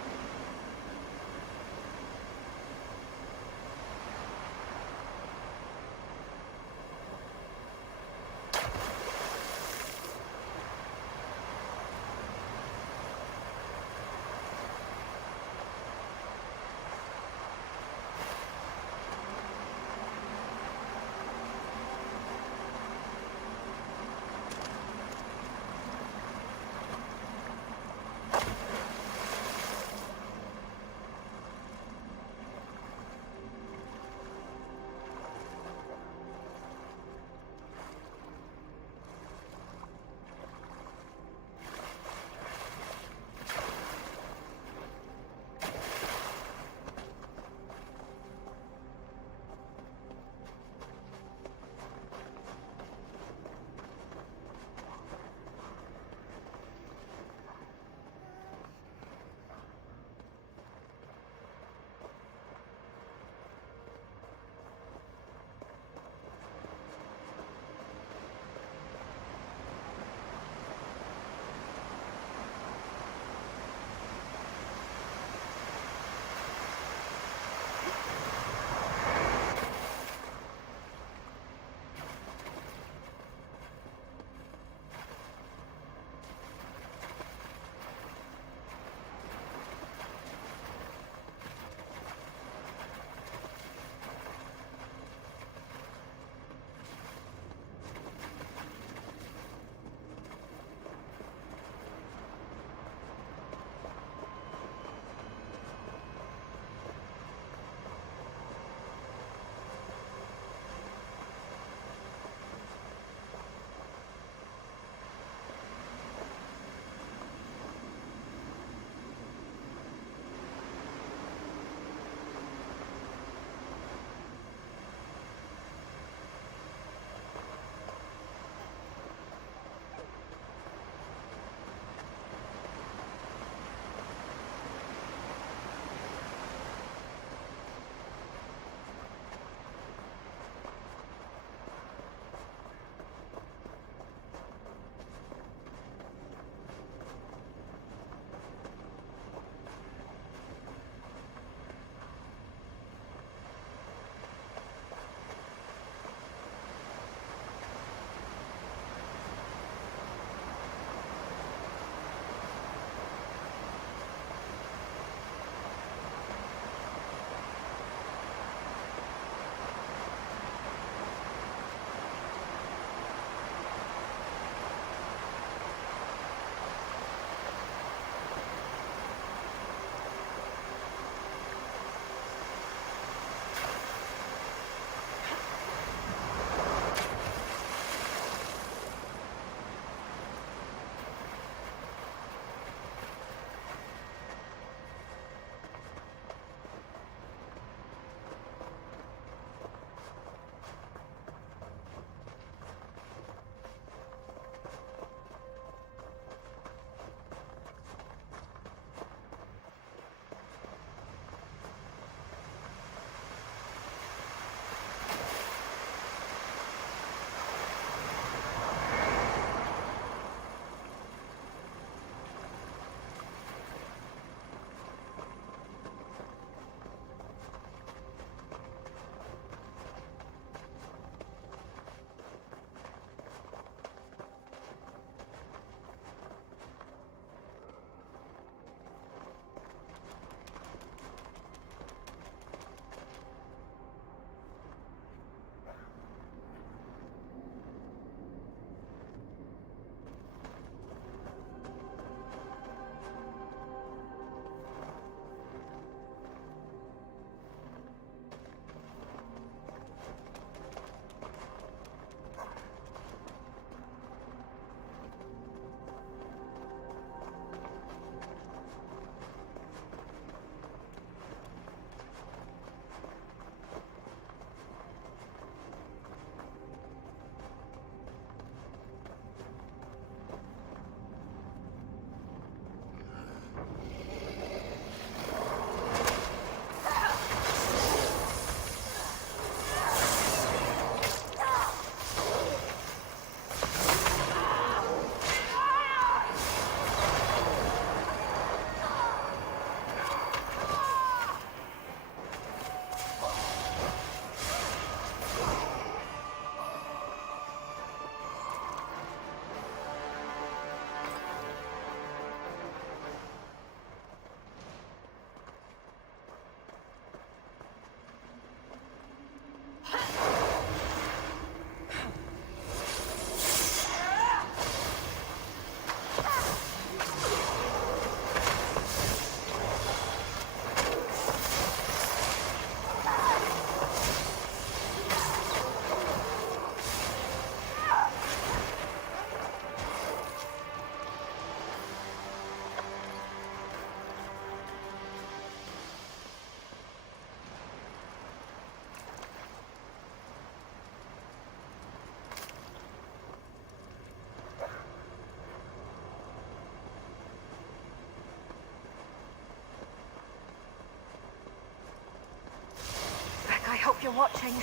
you're watching.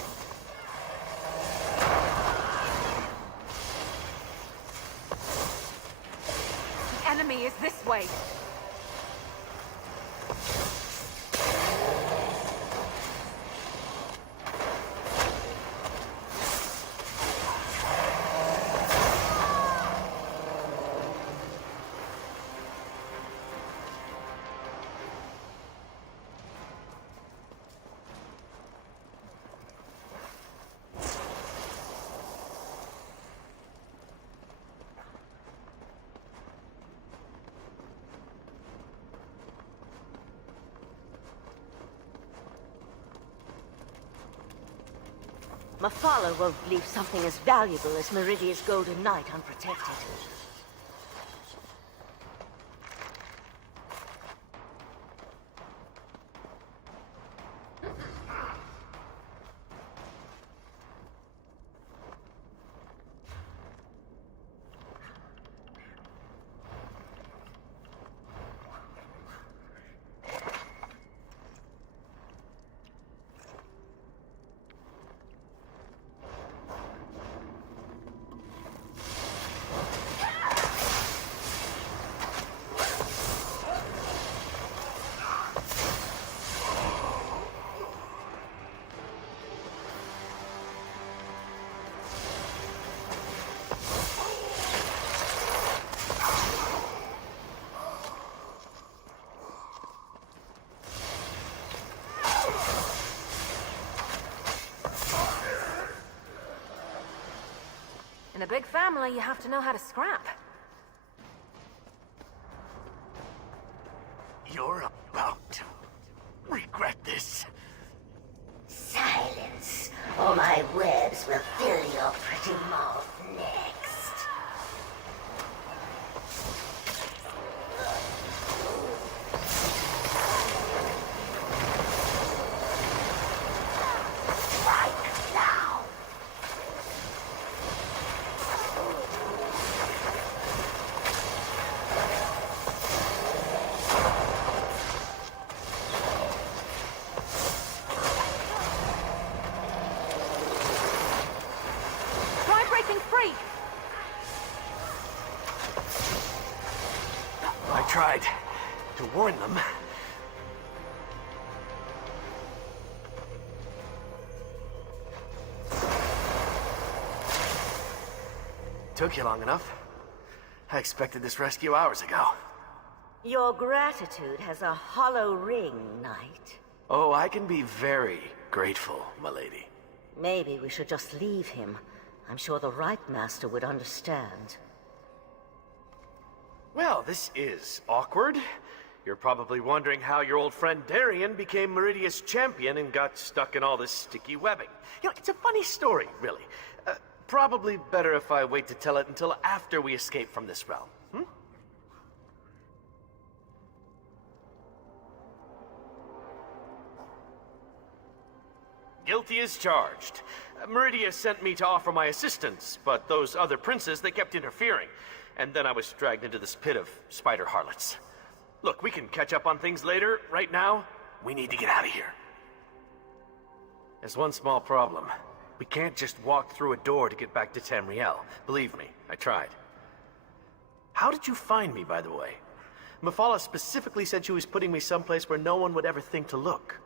The enemy is this way. Mafala won't leave something as valuable as Meridia's Golden Knight unprotected. In a big family, you have to know how to scrap. You're about to regret this. Silence, or my webs will fill your pretty mouth next. Strike now! Try breaking free! I tried to warn them. Took you long enough. I expected this rescue hours ago. Your gratitude has a hollow ring, Knight. Oh, I can be very grateful, milady. Maybe we should just leave him. I'm sure the right master would understand. Well, this is awkward. You're probably wondering how your old friend Darien became Meridia's champion and got stuck in all this sticky webbing. You know, it's a funny story, really. Probably better if I wait to tell it until after we escape from this realm. Hmm? Guilty as charged. Meridia sent me to offer my assistance, but those other princes, they kept interfering. And then I was dragged into this pit of spider harlots. Look, we can catch up on things later. Right now, we need to get out of here. There's one small problem. We can't just walk through a door to get back to Tamriel. Believe me, I tried. How did you find me, by the way? Mafala specifically said she was putting me someplace where no one would ever think to look.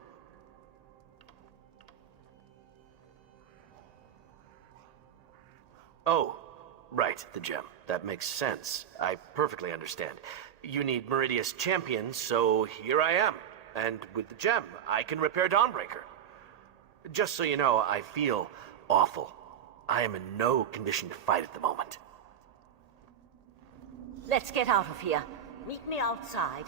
Oh, right, the gem. That makes sense. I perfectly understand. You need Meridia's champion, so here I am. And with the gem, I can repair Dawnbreaker. Just so you know, I feel awful. I am in no condition to fight at the moment. Let's get out of here. Meet me outside.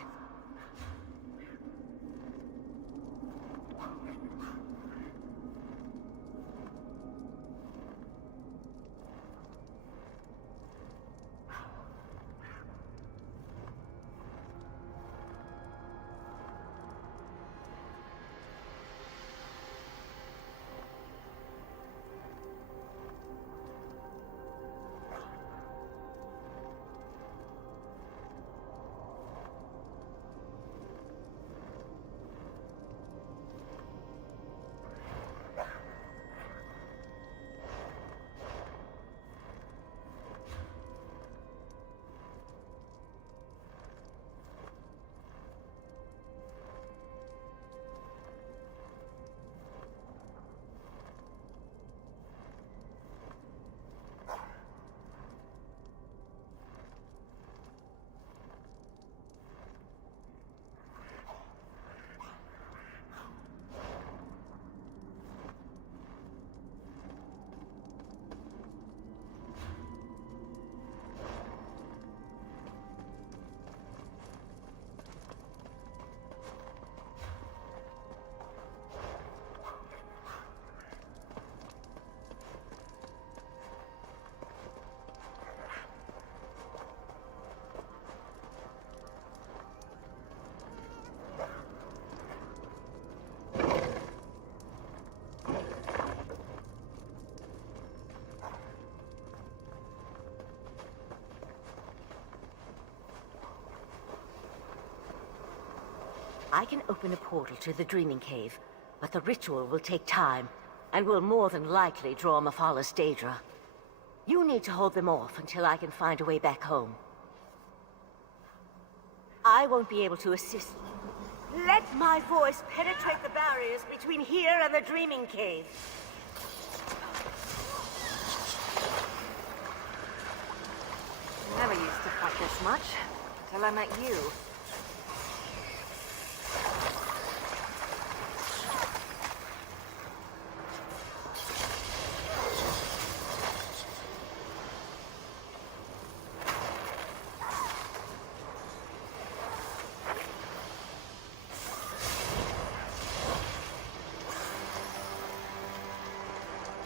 I can open a portal to the Dreaming Cave, but the ritual will take time, and will more than likely draw Mephal's Daedra. You need to hold them off until I can find a way back home. I won't be able to assist. Let my voice penetrate the barriers between here and the Dreaming Cave. Never used to fight this much, until I met you.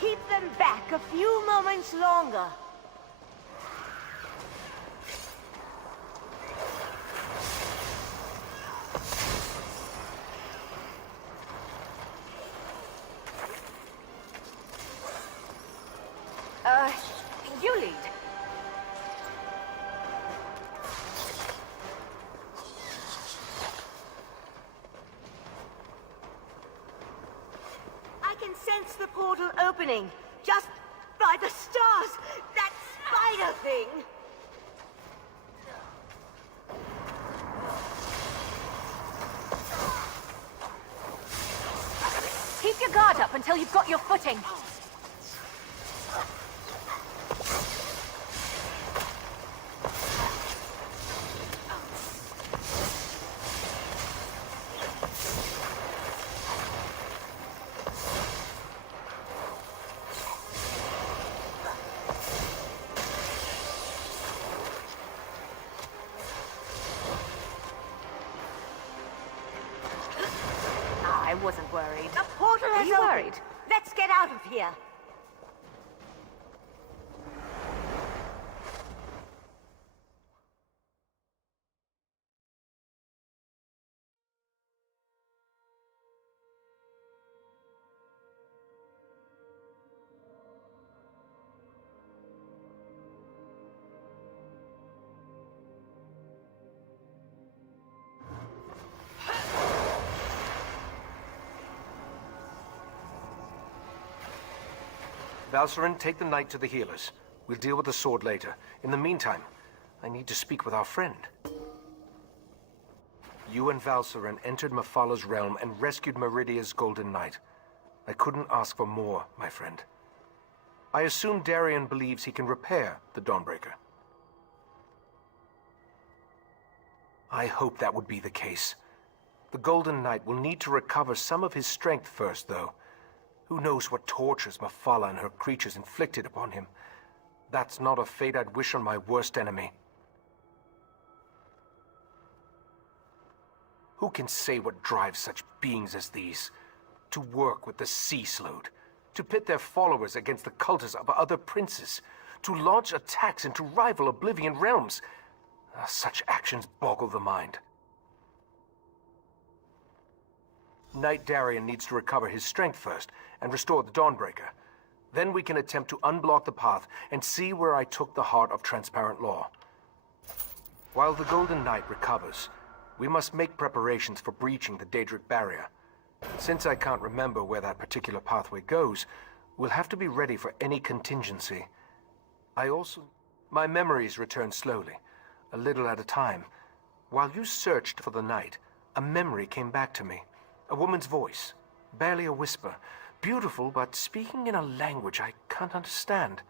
Keep them back a few moments longer. You lead. I can sense the portal opening, just by the stars! That spider thing! Keep your guard up until you've got your footing. I wasn't worried. The portal Are has you opened. worried? Let's get out of here. Valcerin, take the knight to the healers. We'll deal with the sword later. In the meantime, I need to speak with our friend. You and Valcerin entered Mephal's realm and rescued Meridia's Golden Knight. I couldn't ask for more, my friend. I assume Darien believes he can repair the Dawnbreaker. I hope that would be the case. The Golden Knight will need to recover some of his strength first, though. Who knows what tortures Mephala and her creatures inflicted upon him? That's not a fate I'd wish on my worst enemy. Who can say what drives such beings as these? To work with the Sea Slode, to pit their followers against the cultists of other princes, to launch attacks into rival Oblivion realms. Such actions boggle the mind. Knight Darien needs to recover his strength first and restore the Dawnbreaker. Then we can attempt to unblock the path and see where I took the heart of Transparent Law. While the Golden Knight recovers, we must make preparations for breaching the Daedric barrier. Since I can't remember where that particular pathway goes, we'll have to be ready for any contingency. My memories return slowly, a little at a time. While you searched for the knight, a memory came back to me. A woman's voice, barely a whisper, beautiful but speaking in a language I can't understand,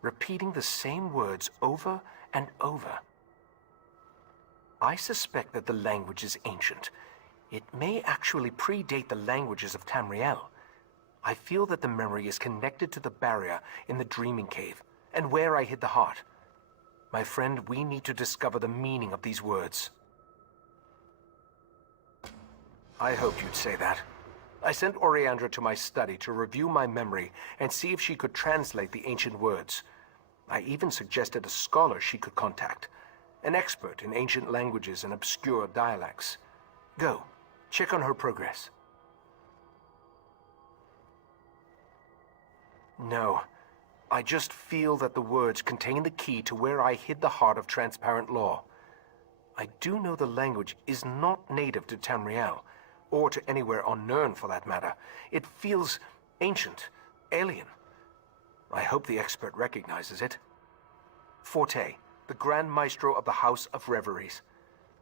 repeating the same words over and over. I suspect that the language is ancient. It may actually predate the languages of Tamriel. I feel that the memory is connected to the barrier in the Dreaming Cave, and where I hid the heart. My friend, we need to discover the meaning of these words. I hoped you'd say that. I sent Oriandra to my study to review my memory and see if she could translate the ancient words. I even suggested a scholar she could contact, an expert in ancient languages and obscure dialects. Go, check on her progress. No, I just feel that the words contain the key to where I hid the heart of Transparent Law. I do know the language is not native to Tamriel, or to anywhere on Nirn for that matter. It feels ancient, alien. I hope the expert recognizes it. Forte, the Grand Maestro of the House of Reveries.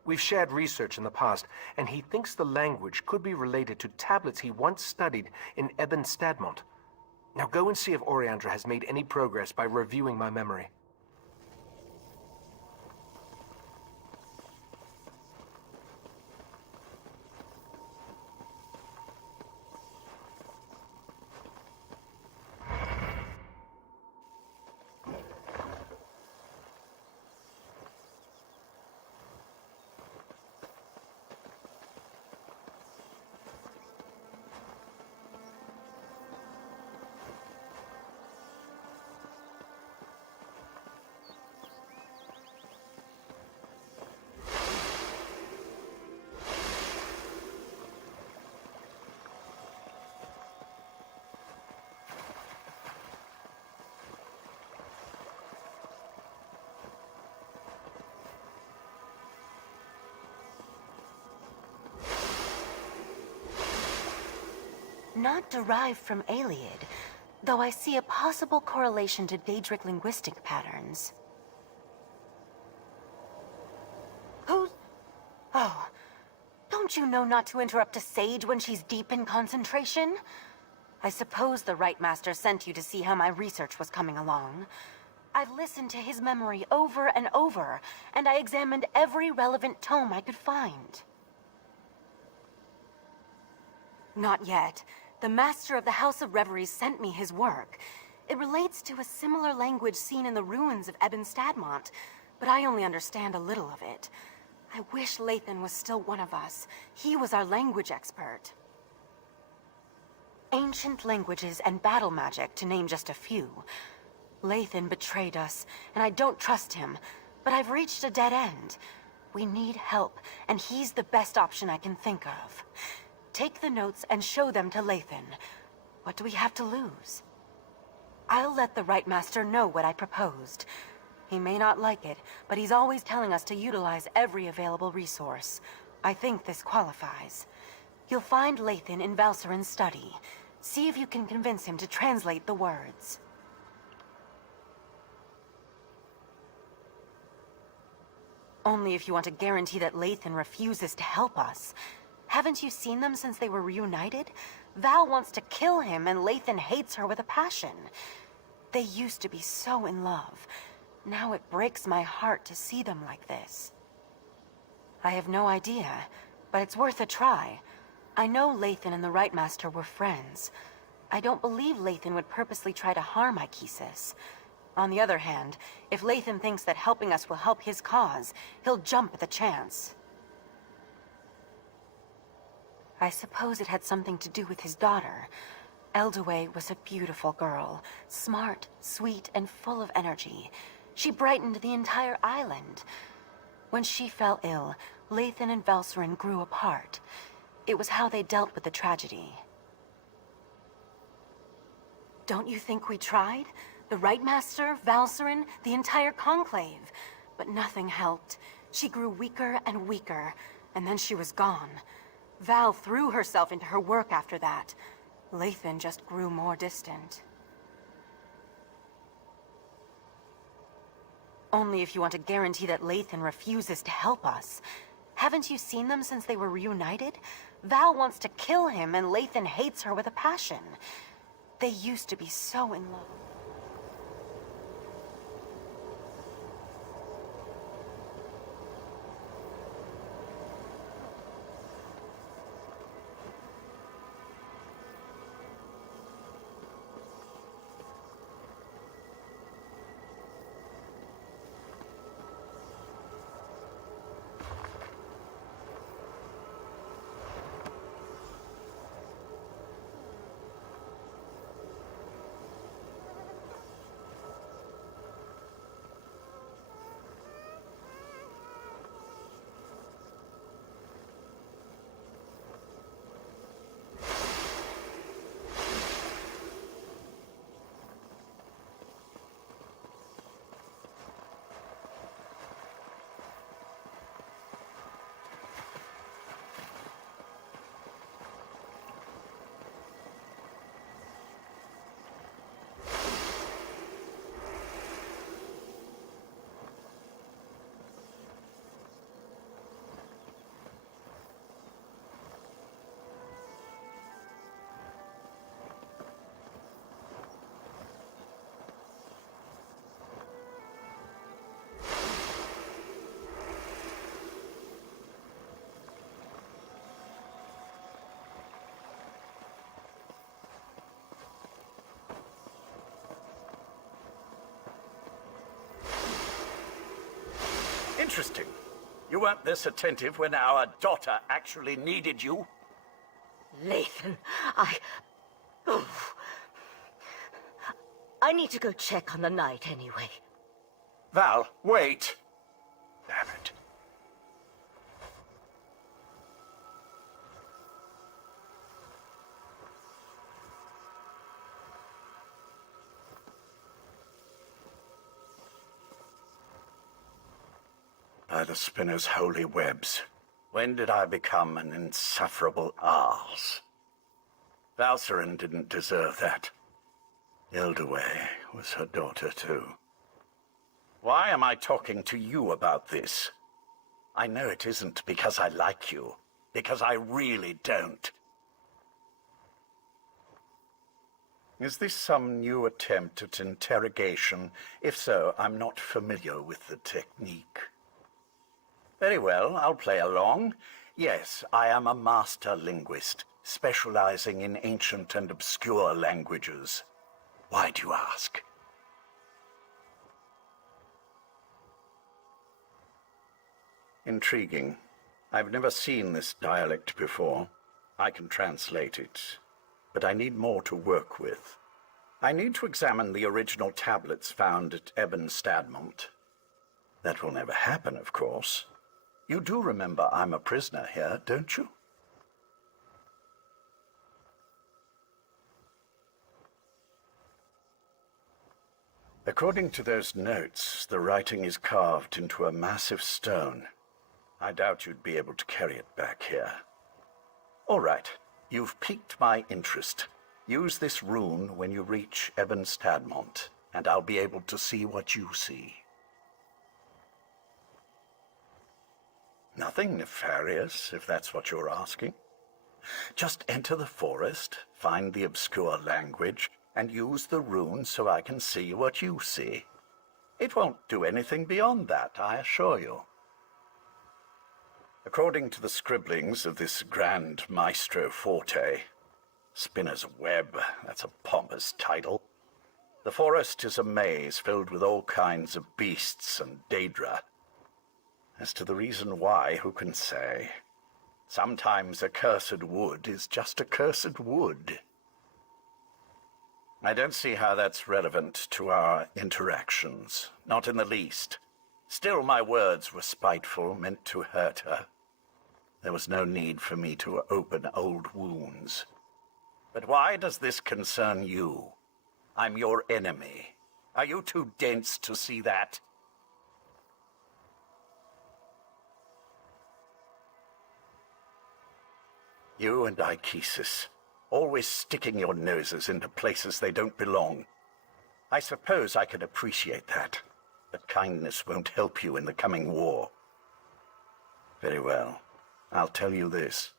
We've shared research in the past, and he thinks the language could be related to tablets he once studied in Ebon Stadmont. Now go and see if Oriandra has made any progress by reviewing my memory. Not derived from Ayleid, though I see a possible correlation to Daedric linguistic patterns. Who's... Oh, don't you know not to interrupt a sage when she's deep in concentration? I suppose the Rite Master sent you to see how my research was coming along. I've listened to his memory over and over, and I examined every relevant tome I could find. Not yet. The Master of the House of Reveries sent me his work. It relates to a similar language seen in the ruins of Ebon Stadmont, but I only understand a little of it. I wish Lathan was still one of us. He was our language expert. Ancient languages and battle magic, to name just a few. Lathan betrayed us, and I don't trust him, but I've reached a dead end. We need help, and he's the best option I can think of. Take the notes and show them to Lathan. What do we have to lose? I'll let the Rite Master know what I proposed. He may not like it, but he's always telling us to utilize every available resource. I think this qualifies. You'll find Lathan in Valserin's study. See if you can convince him to translate the words. Only if you want to guarantee that Lathan refuses to help us. Haven't you seen them since they were reunited? Val wants to kill him, and Lathan hates her with a passion. They used to be so in love. Now it breaks my heart to see them like this. I have no idea, but it's worth a try. I know Lathan and the Rite Master were friends. I don't believe Lathan would purposely try to harm Ikesis. On the other hand, if Lathan thinks that helping us will help his cause, he'll jump at the chance. I suppose it had something to do with his daughter. Eldaway was a beautiful girl, smart, sweet, and full of energy. She brightened the entire island. When she fell ill, Lathan and Valserin grew apart. It was how they dealt with the tragedy. Don't you think we tried? The Rite Master, Valserin, the entire Conclave. But nothing helped. She grew weaker and weaker, and then she was gone. Val threw herself into her work after that. Lathan just grew more distant. Only if you want to guarantee that Lathan refuses to help us. Haven't you seen them since they were reunited? Val wants to kill him, and Lathan hates her with a passion. They used to be so in love. Interesting. You weren't this attentive when our daughter actually needed you. Lathan, I need to go check on the knight anyway. Val, wait. Damn it. By the spinner's holy webs, when did I become an insufferable arse? Valcerin didn't deserve that. Ildaway was her daughter, too. Why am I talking to you about this? I know it isn't because I like you, because I really don't. Is this some new attempt at interrogation? If so, I'm not familiar with the technique. Very well, I'll play along. Yes, I am a master linguist, specializing in ancient and obscure languages. Why do you ask? Intriguing. I've never seen this dialect before. I can translate it, but I need more to work with. I need to examine the original tablets found at Ebon Stadmont. That will never happen, of course. You do remember I'm a prisoner here, don't you? According to those notes, the writing is carved into a massive stone. I doubt you'd be able to carry it back here. All right, you've piqued my interest. Use this rune when you reach Ebon Stadmont, and I'll be able to see what you see. Nothing nefarious, if that's what you're asking. Just enter the forest, find the obscure language, and use the rune so I can see what you see. It won't do anything beyond that, I assure you. According to the scribblings of this Grand Maestro Forte, Spinner's Web, that's a pompous title, the forest is a maze filled with all kinds of beasts and daedra. As to the reason why, who can say? Sometimes a cursed wood is just a cursed wood. I don't see how that's relevant to our interactions. Not in the least. Still, my words were spiteful, meant to hurt her. There was no need for me to open old wounds. But why does this concern you? I'm your enemy. Are you too dense to see that? You and Ichesis, always sticking your noses into places they don't belong. I suppose I can appreciate that, but kindness won't help you in the coming war. Very well, I'll tell you this.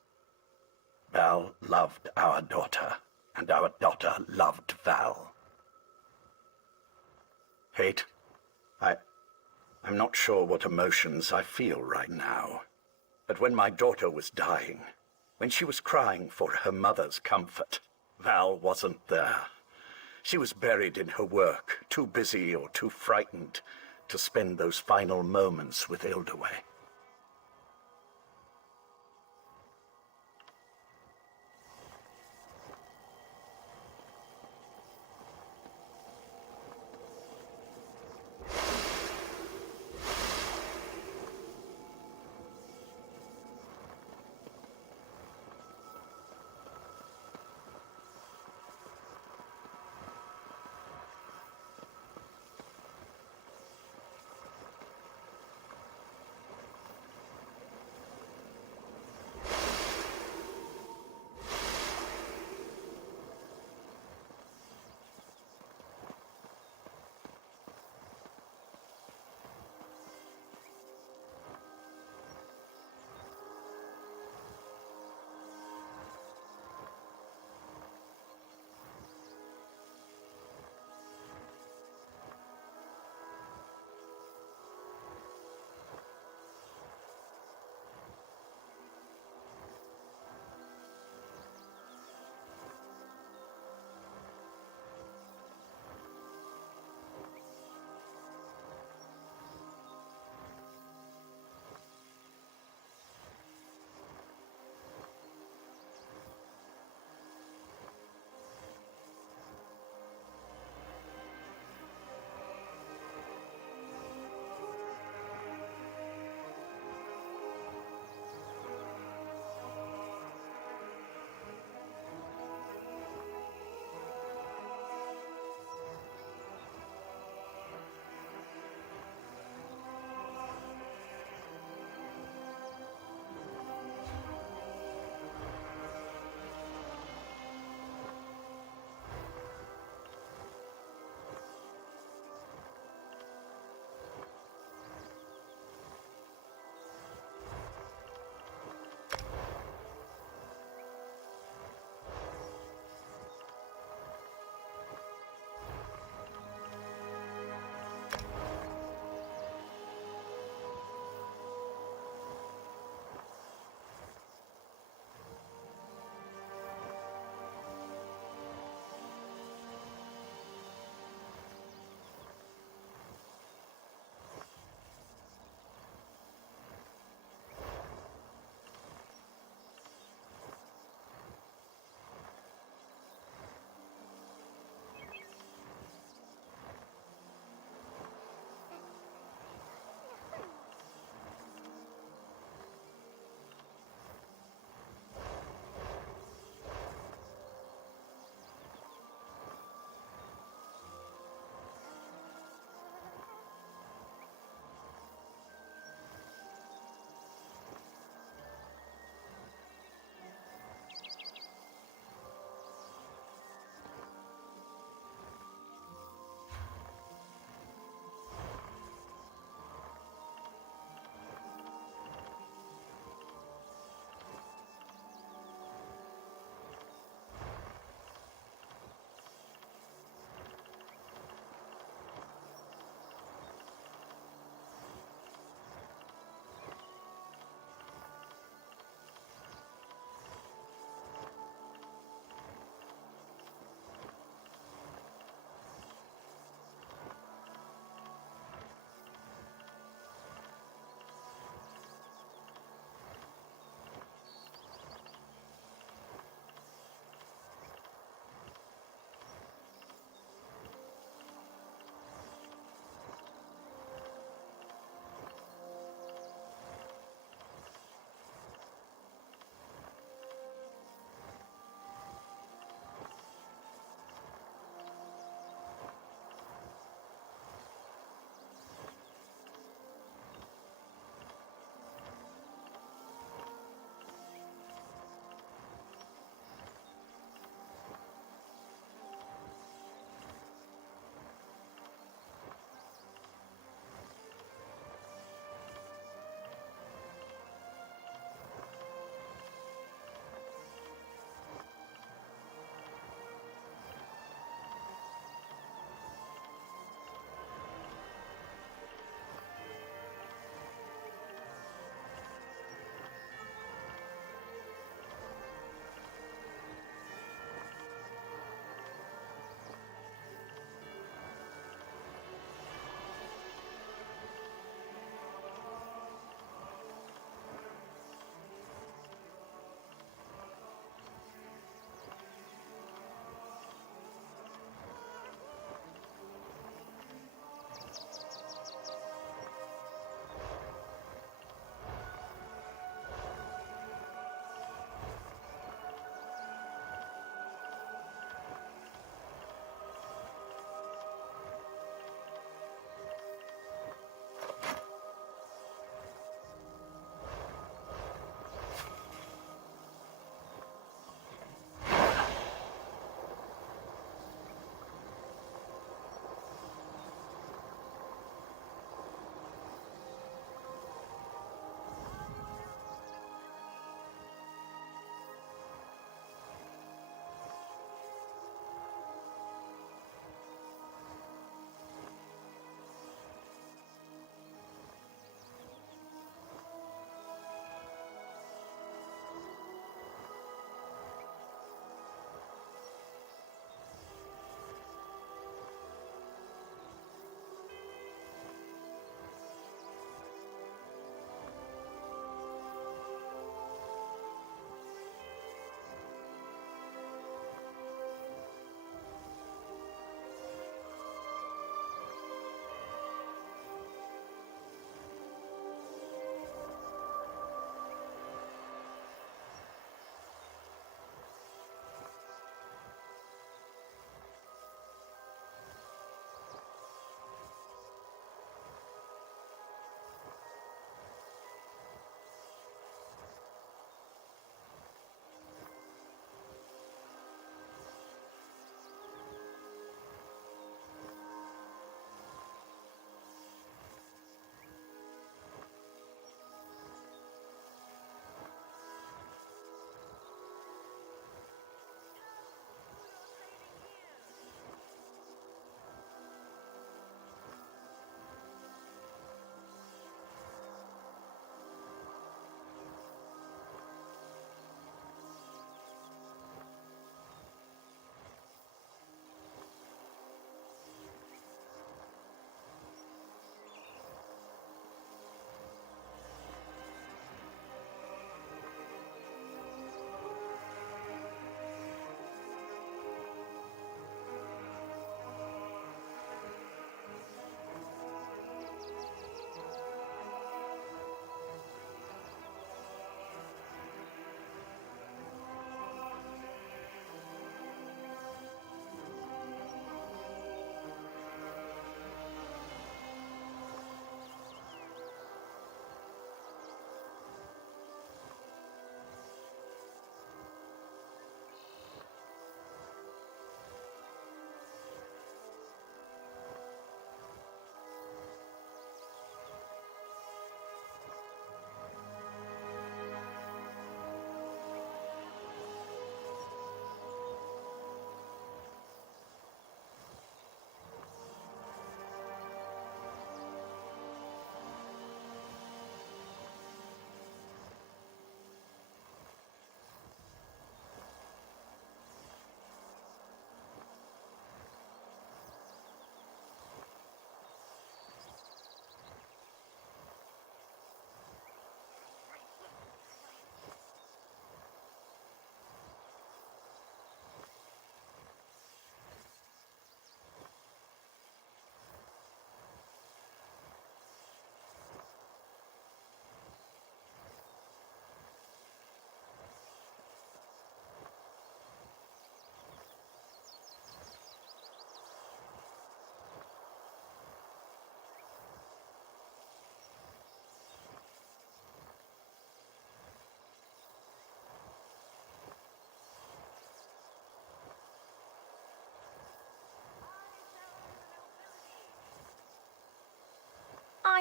Val loved our daughter, and our daughter loved Val. Hate, I'm not sure what emotions I feel right now, but when my daughter was dying, when she was crying for her mother's comfort, Val wasn't there. She was buried in her work, too busy or too frightened to spend those final moments with Ildaway.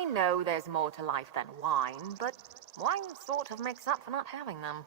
I know there's more to life than wine, but wine sort of makes up for not having them.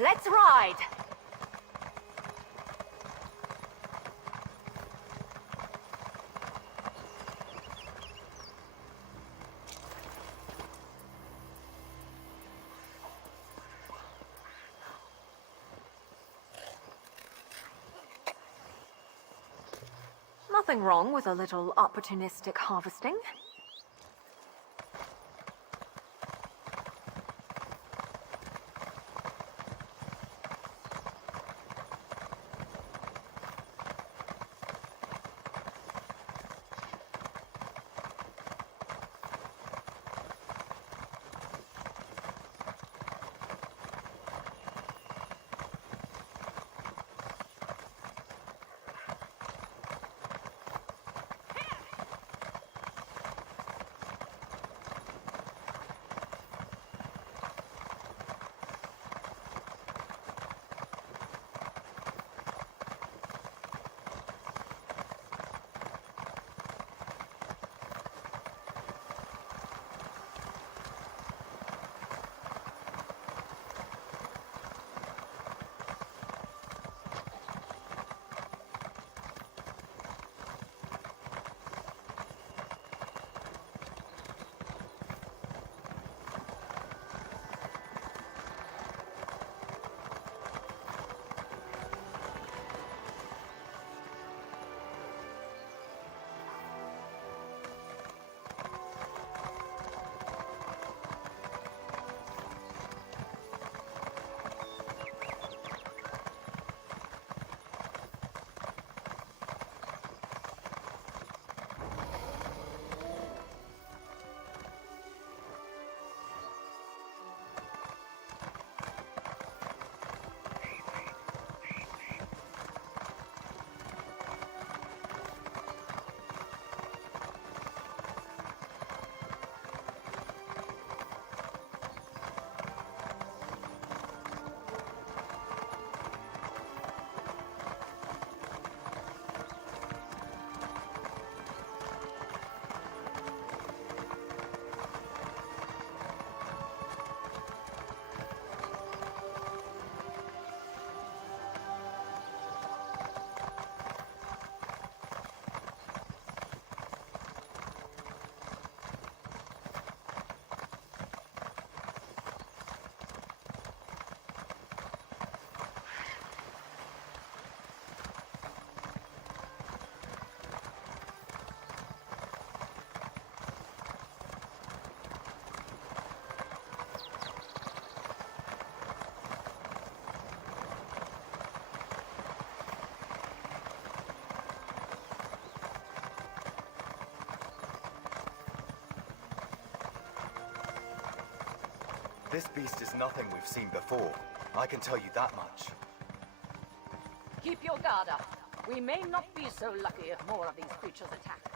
Let's ride! Nothing wrong with a little opportunistic harvesting. This beast is nothing we've seen before. I can tell you that much. Keep your guard up. We may not be so lucky if more of these creatures attack.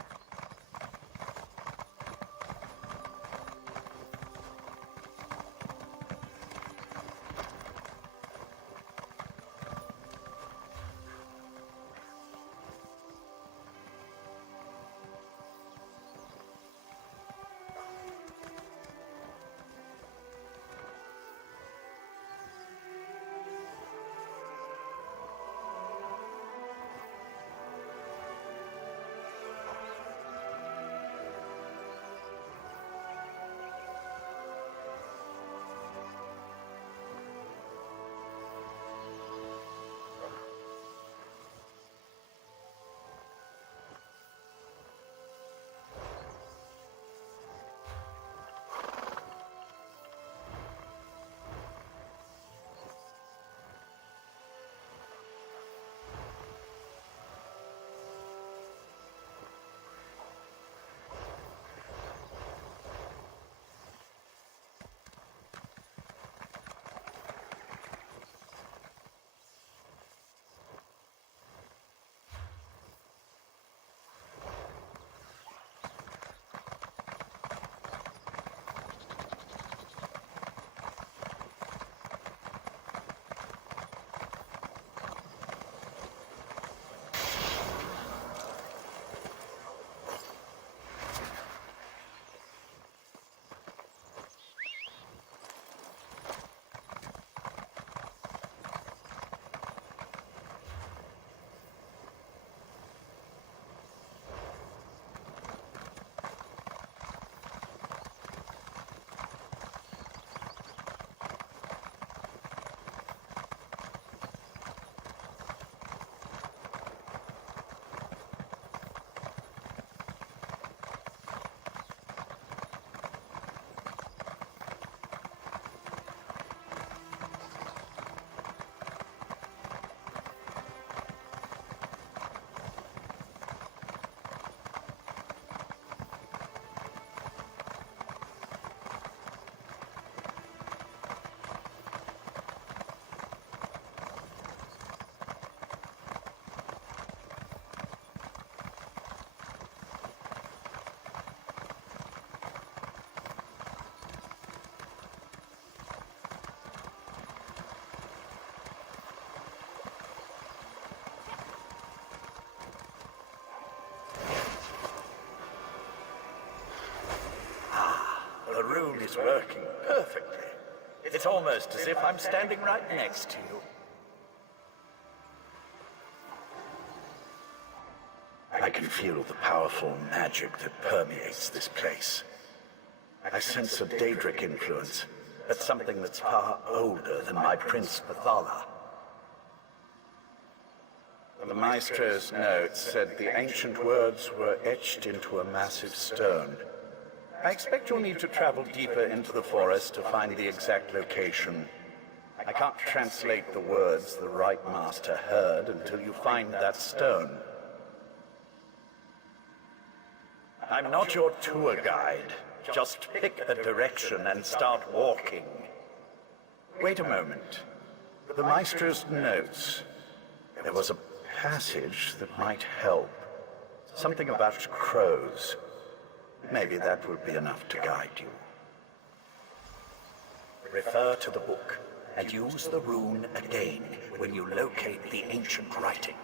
The rune is working perfectly. It's almost as if I'm standing right next to you. I can feel the powerful magic that permeates this place. I sense a Daedric influence, but something that's far older than my Prince Pathala. The Maestro's note said the ancient words were etched into a massive stone. I expect you'll need to travel deeper into the forest to find the exact location. I can't translate the words the Right Master heard until you find that stone. I'm not your tour guide. Just pick a direction and start walking. Wait a moment. The Maestro's notes. There was a passage that might help. Something about crows. Maybe that would be enough to guide you. Refer to the book and use the rune again when you locate the ancient writing.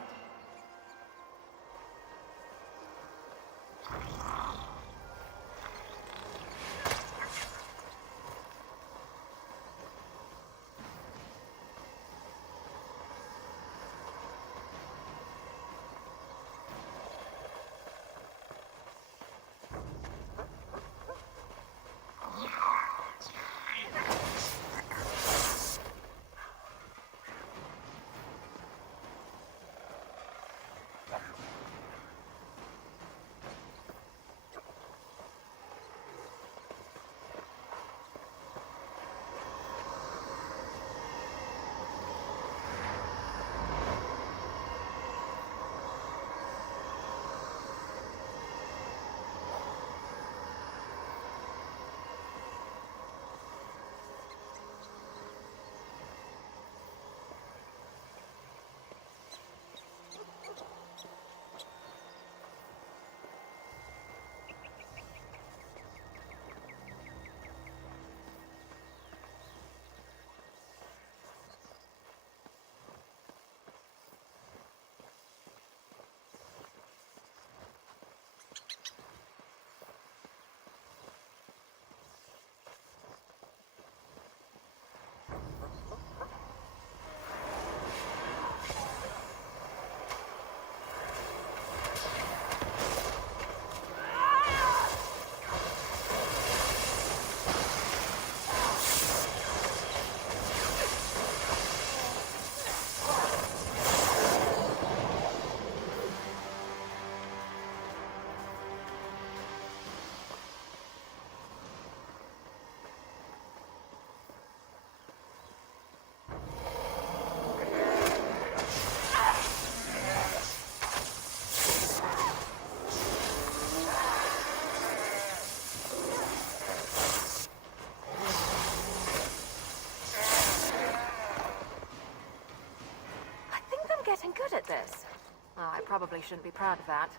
getting good at this. Well, I probably shouldn't be proud of that.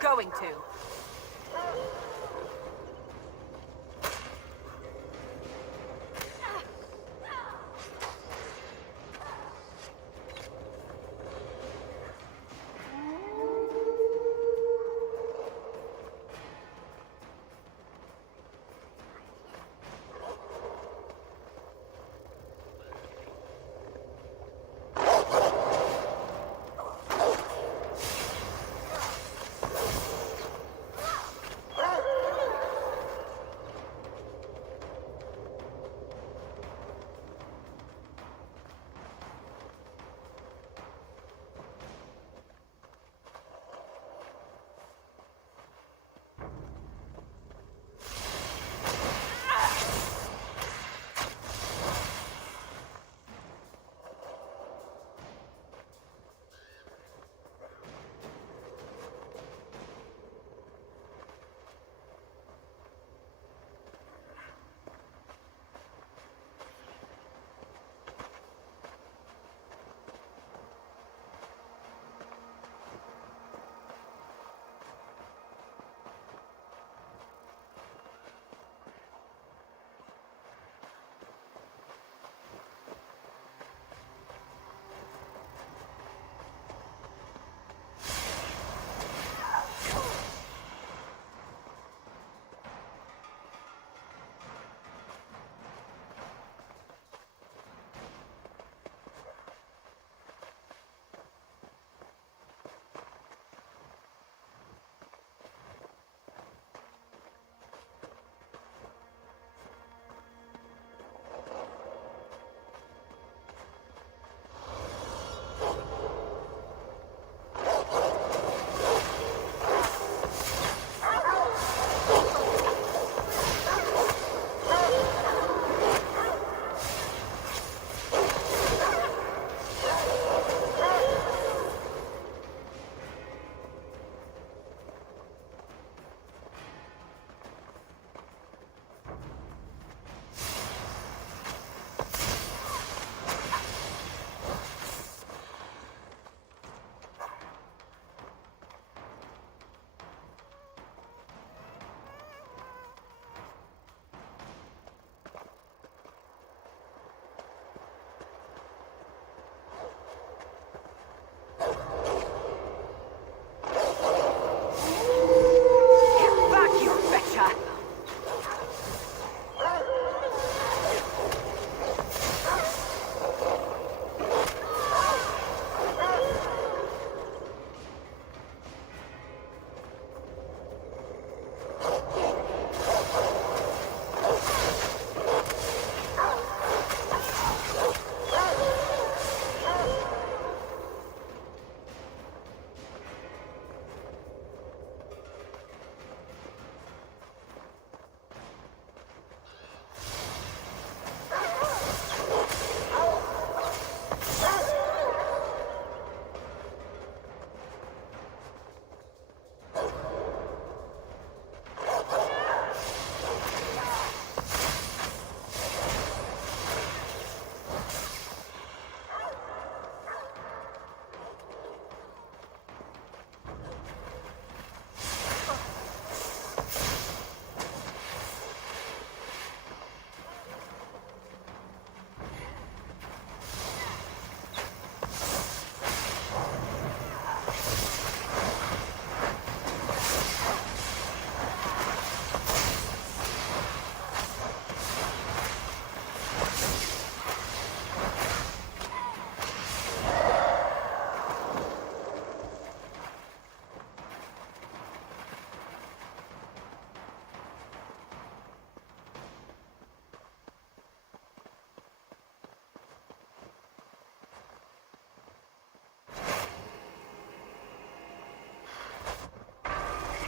Going to.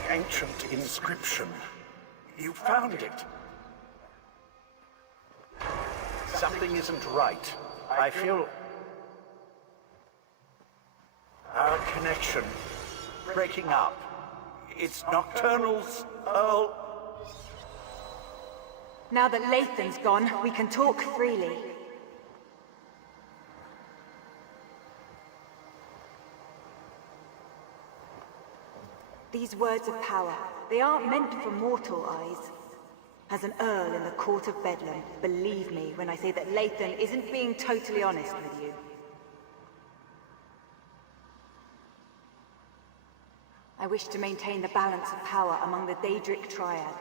ancient inscription. You found it. Something isn't right. I feel... our connection breaking up. It's Nocturnal's Earl... Now that Lathan's gone, we can talk freely. These words of power, they aren't meant for mortal eyes. As an Earl in the court of Bedlam, believe me when I say that Lathan isn't being totally honest with you. I wish to maintain the balance of power among the Daedric Triad.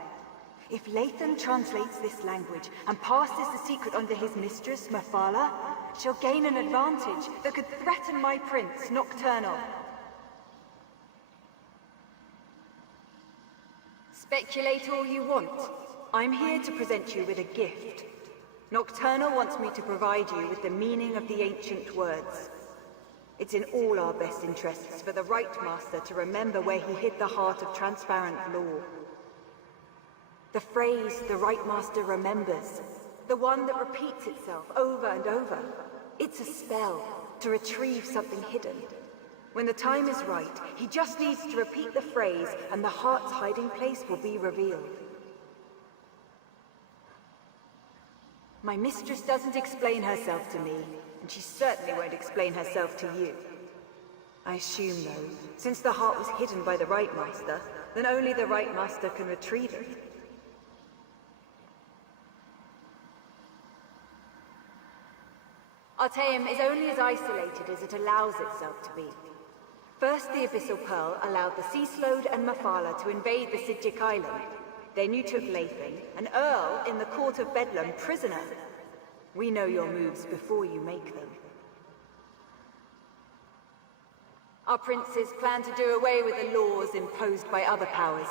If Lathan translates this language and passes the secret on to his mistress, Mephala, she'll gain an advantage that could threaten my prince, Nocturnal. Speculate all you want. I'm here to present you with a gift. Nocturnal wants me to provide you with the meaning of the ancient words. It's in all our best interests for the Right Master to remember where he hid the heart of transparent law. The phrase the Right Master remembers, the one that repeats itself over and over. It's a spell to retrieve something hidden. When the time is right, he just needs to repeat the phrase and the heart's hiding place will be revealed. My mistress doesn't explain herself to me, and she certainly won't explain herself to you. I assume, though, since the heart was hidden by the Right Master, then only the Right Master can retrieve it. Artaeum is only as isolated as it allows itself to be. First, the Abyssal Pearl allowed the Sea Slode and Mephala to invade the Sidjic Island. Then you took Lathan, an Earl in the court of Bedlam, prisoner. We know your moves before you make them. Our princes plan to do away with the laws imposed by other powers.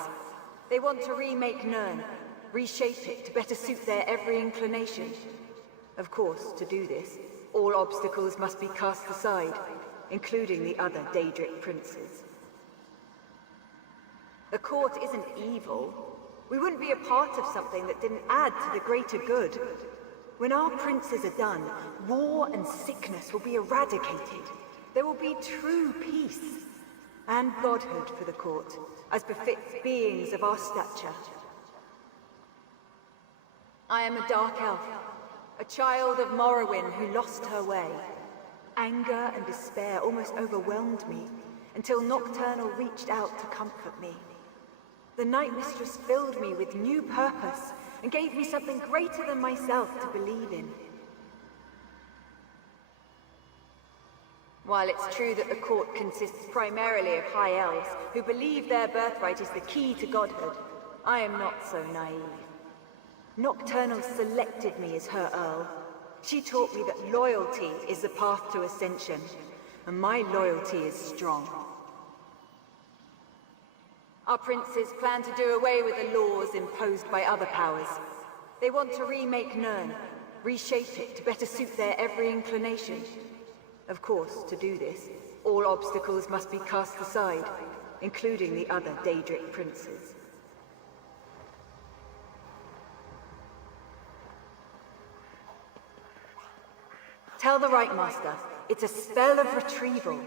They want to remake Nirn, reshape it to better suit their every inclination. Of course, to do this, all obstacles must be cast aside, including the other Daedric princes. The court isn't evil. We wouldn't be a part of something that didn't add to the greater good. When our princes are done, war and sickness will be eradicated. There will be true peace and godhood for the court, as befits beings of our stature. I am a dark elf, a child of Morrowind who lost her way. Anger and despair almost overwhelmed me, until Nocturnal reached out to comfort me. The Night Mistress filled me with new purpose, and gave me something greater than myself to believe in. While it's true that the court consists primarily of High Elves, who believe their birthright is the key to godhood, I am not so naive. Nocturnal selected me as her Earl. She taught me that loyalty is the path to ascension, and my loyalty is strong. Our princes plan to do away with the laws imposed by other powers. They want to remake Nirn, reshape it to better suit their every inclination. Of course, to do this, all obstacles must be cast aside, including the other Daedric princes. Tell the Right Master, it's a spell of retrieval.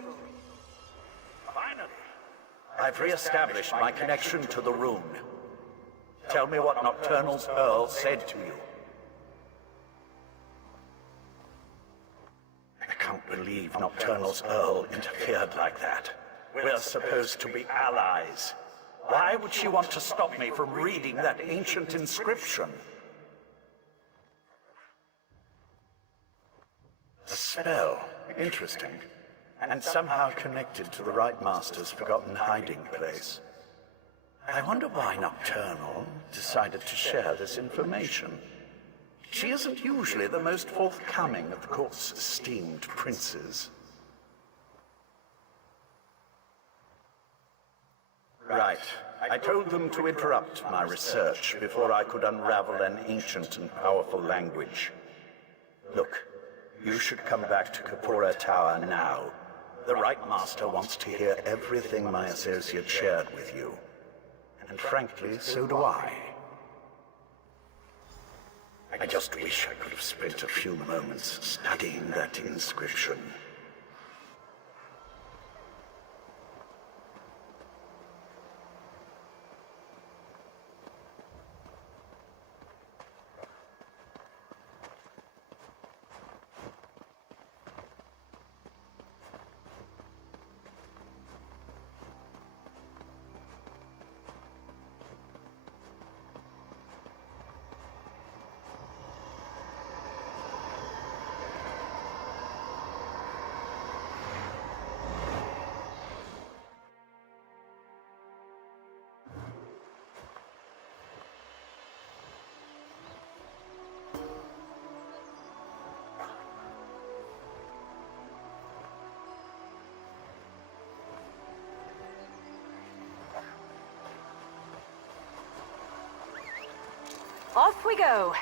Finally, I've re-established my connection to the rune. Tell me what Nocturnal's Earl said to you. I can't believe Nocturnal's Earl interfered like that. We're supposed to be allies. Why would she want to stop me from reading that ancient inscription? A spell. Interesting. And somehow connected to the Right Master's forgotten hiding place. I wonder why Nocturnal decided to share this information. She isn't usually the most forthcoming of the court's esteemed princes. Right. I told them to interrupt my research before I could unravel an ancient and powerful language. Look, you should come back to Kapora Tower now. The Right Master wants to hear everything my associate shared with you. And frankly, so do I. I just wish I could have spent a few moments studying that inscription. Off we go!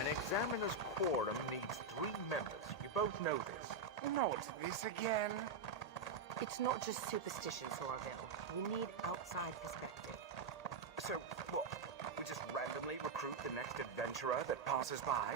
An examiner's quorum needs 3 members. You both know this. Not this again. It's not just superstition, Sorville. We need outside perspective. So, what? We just randomly recruit the next adventurer that passes by?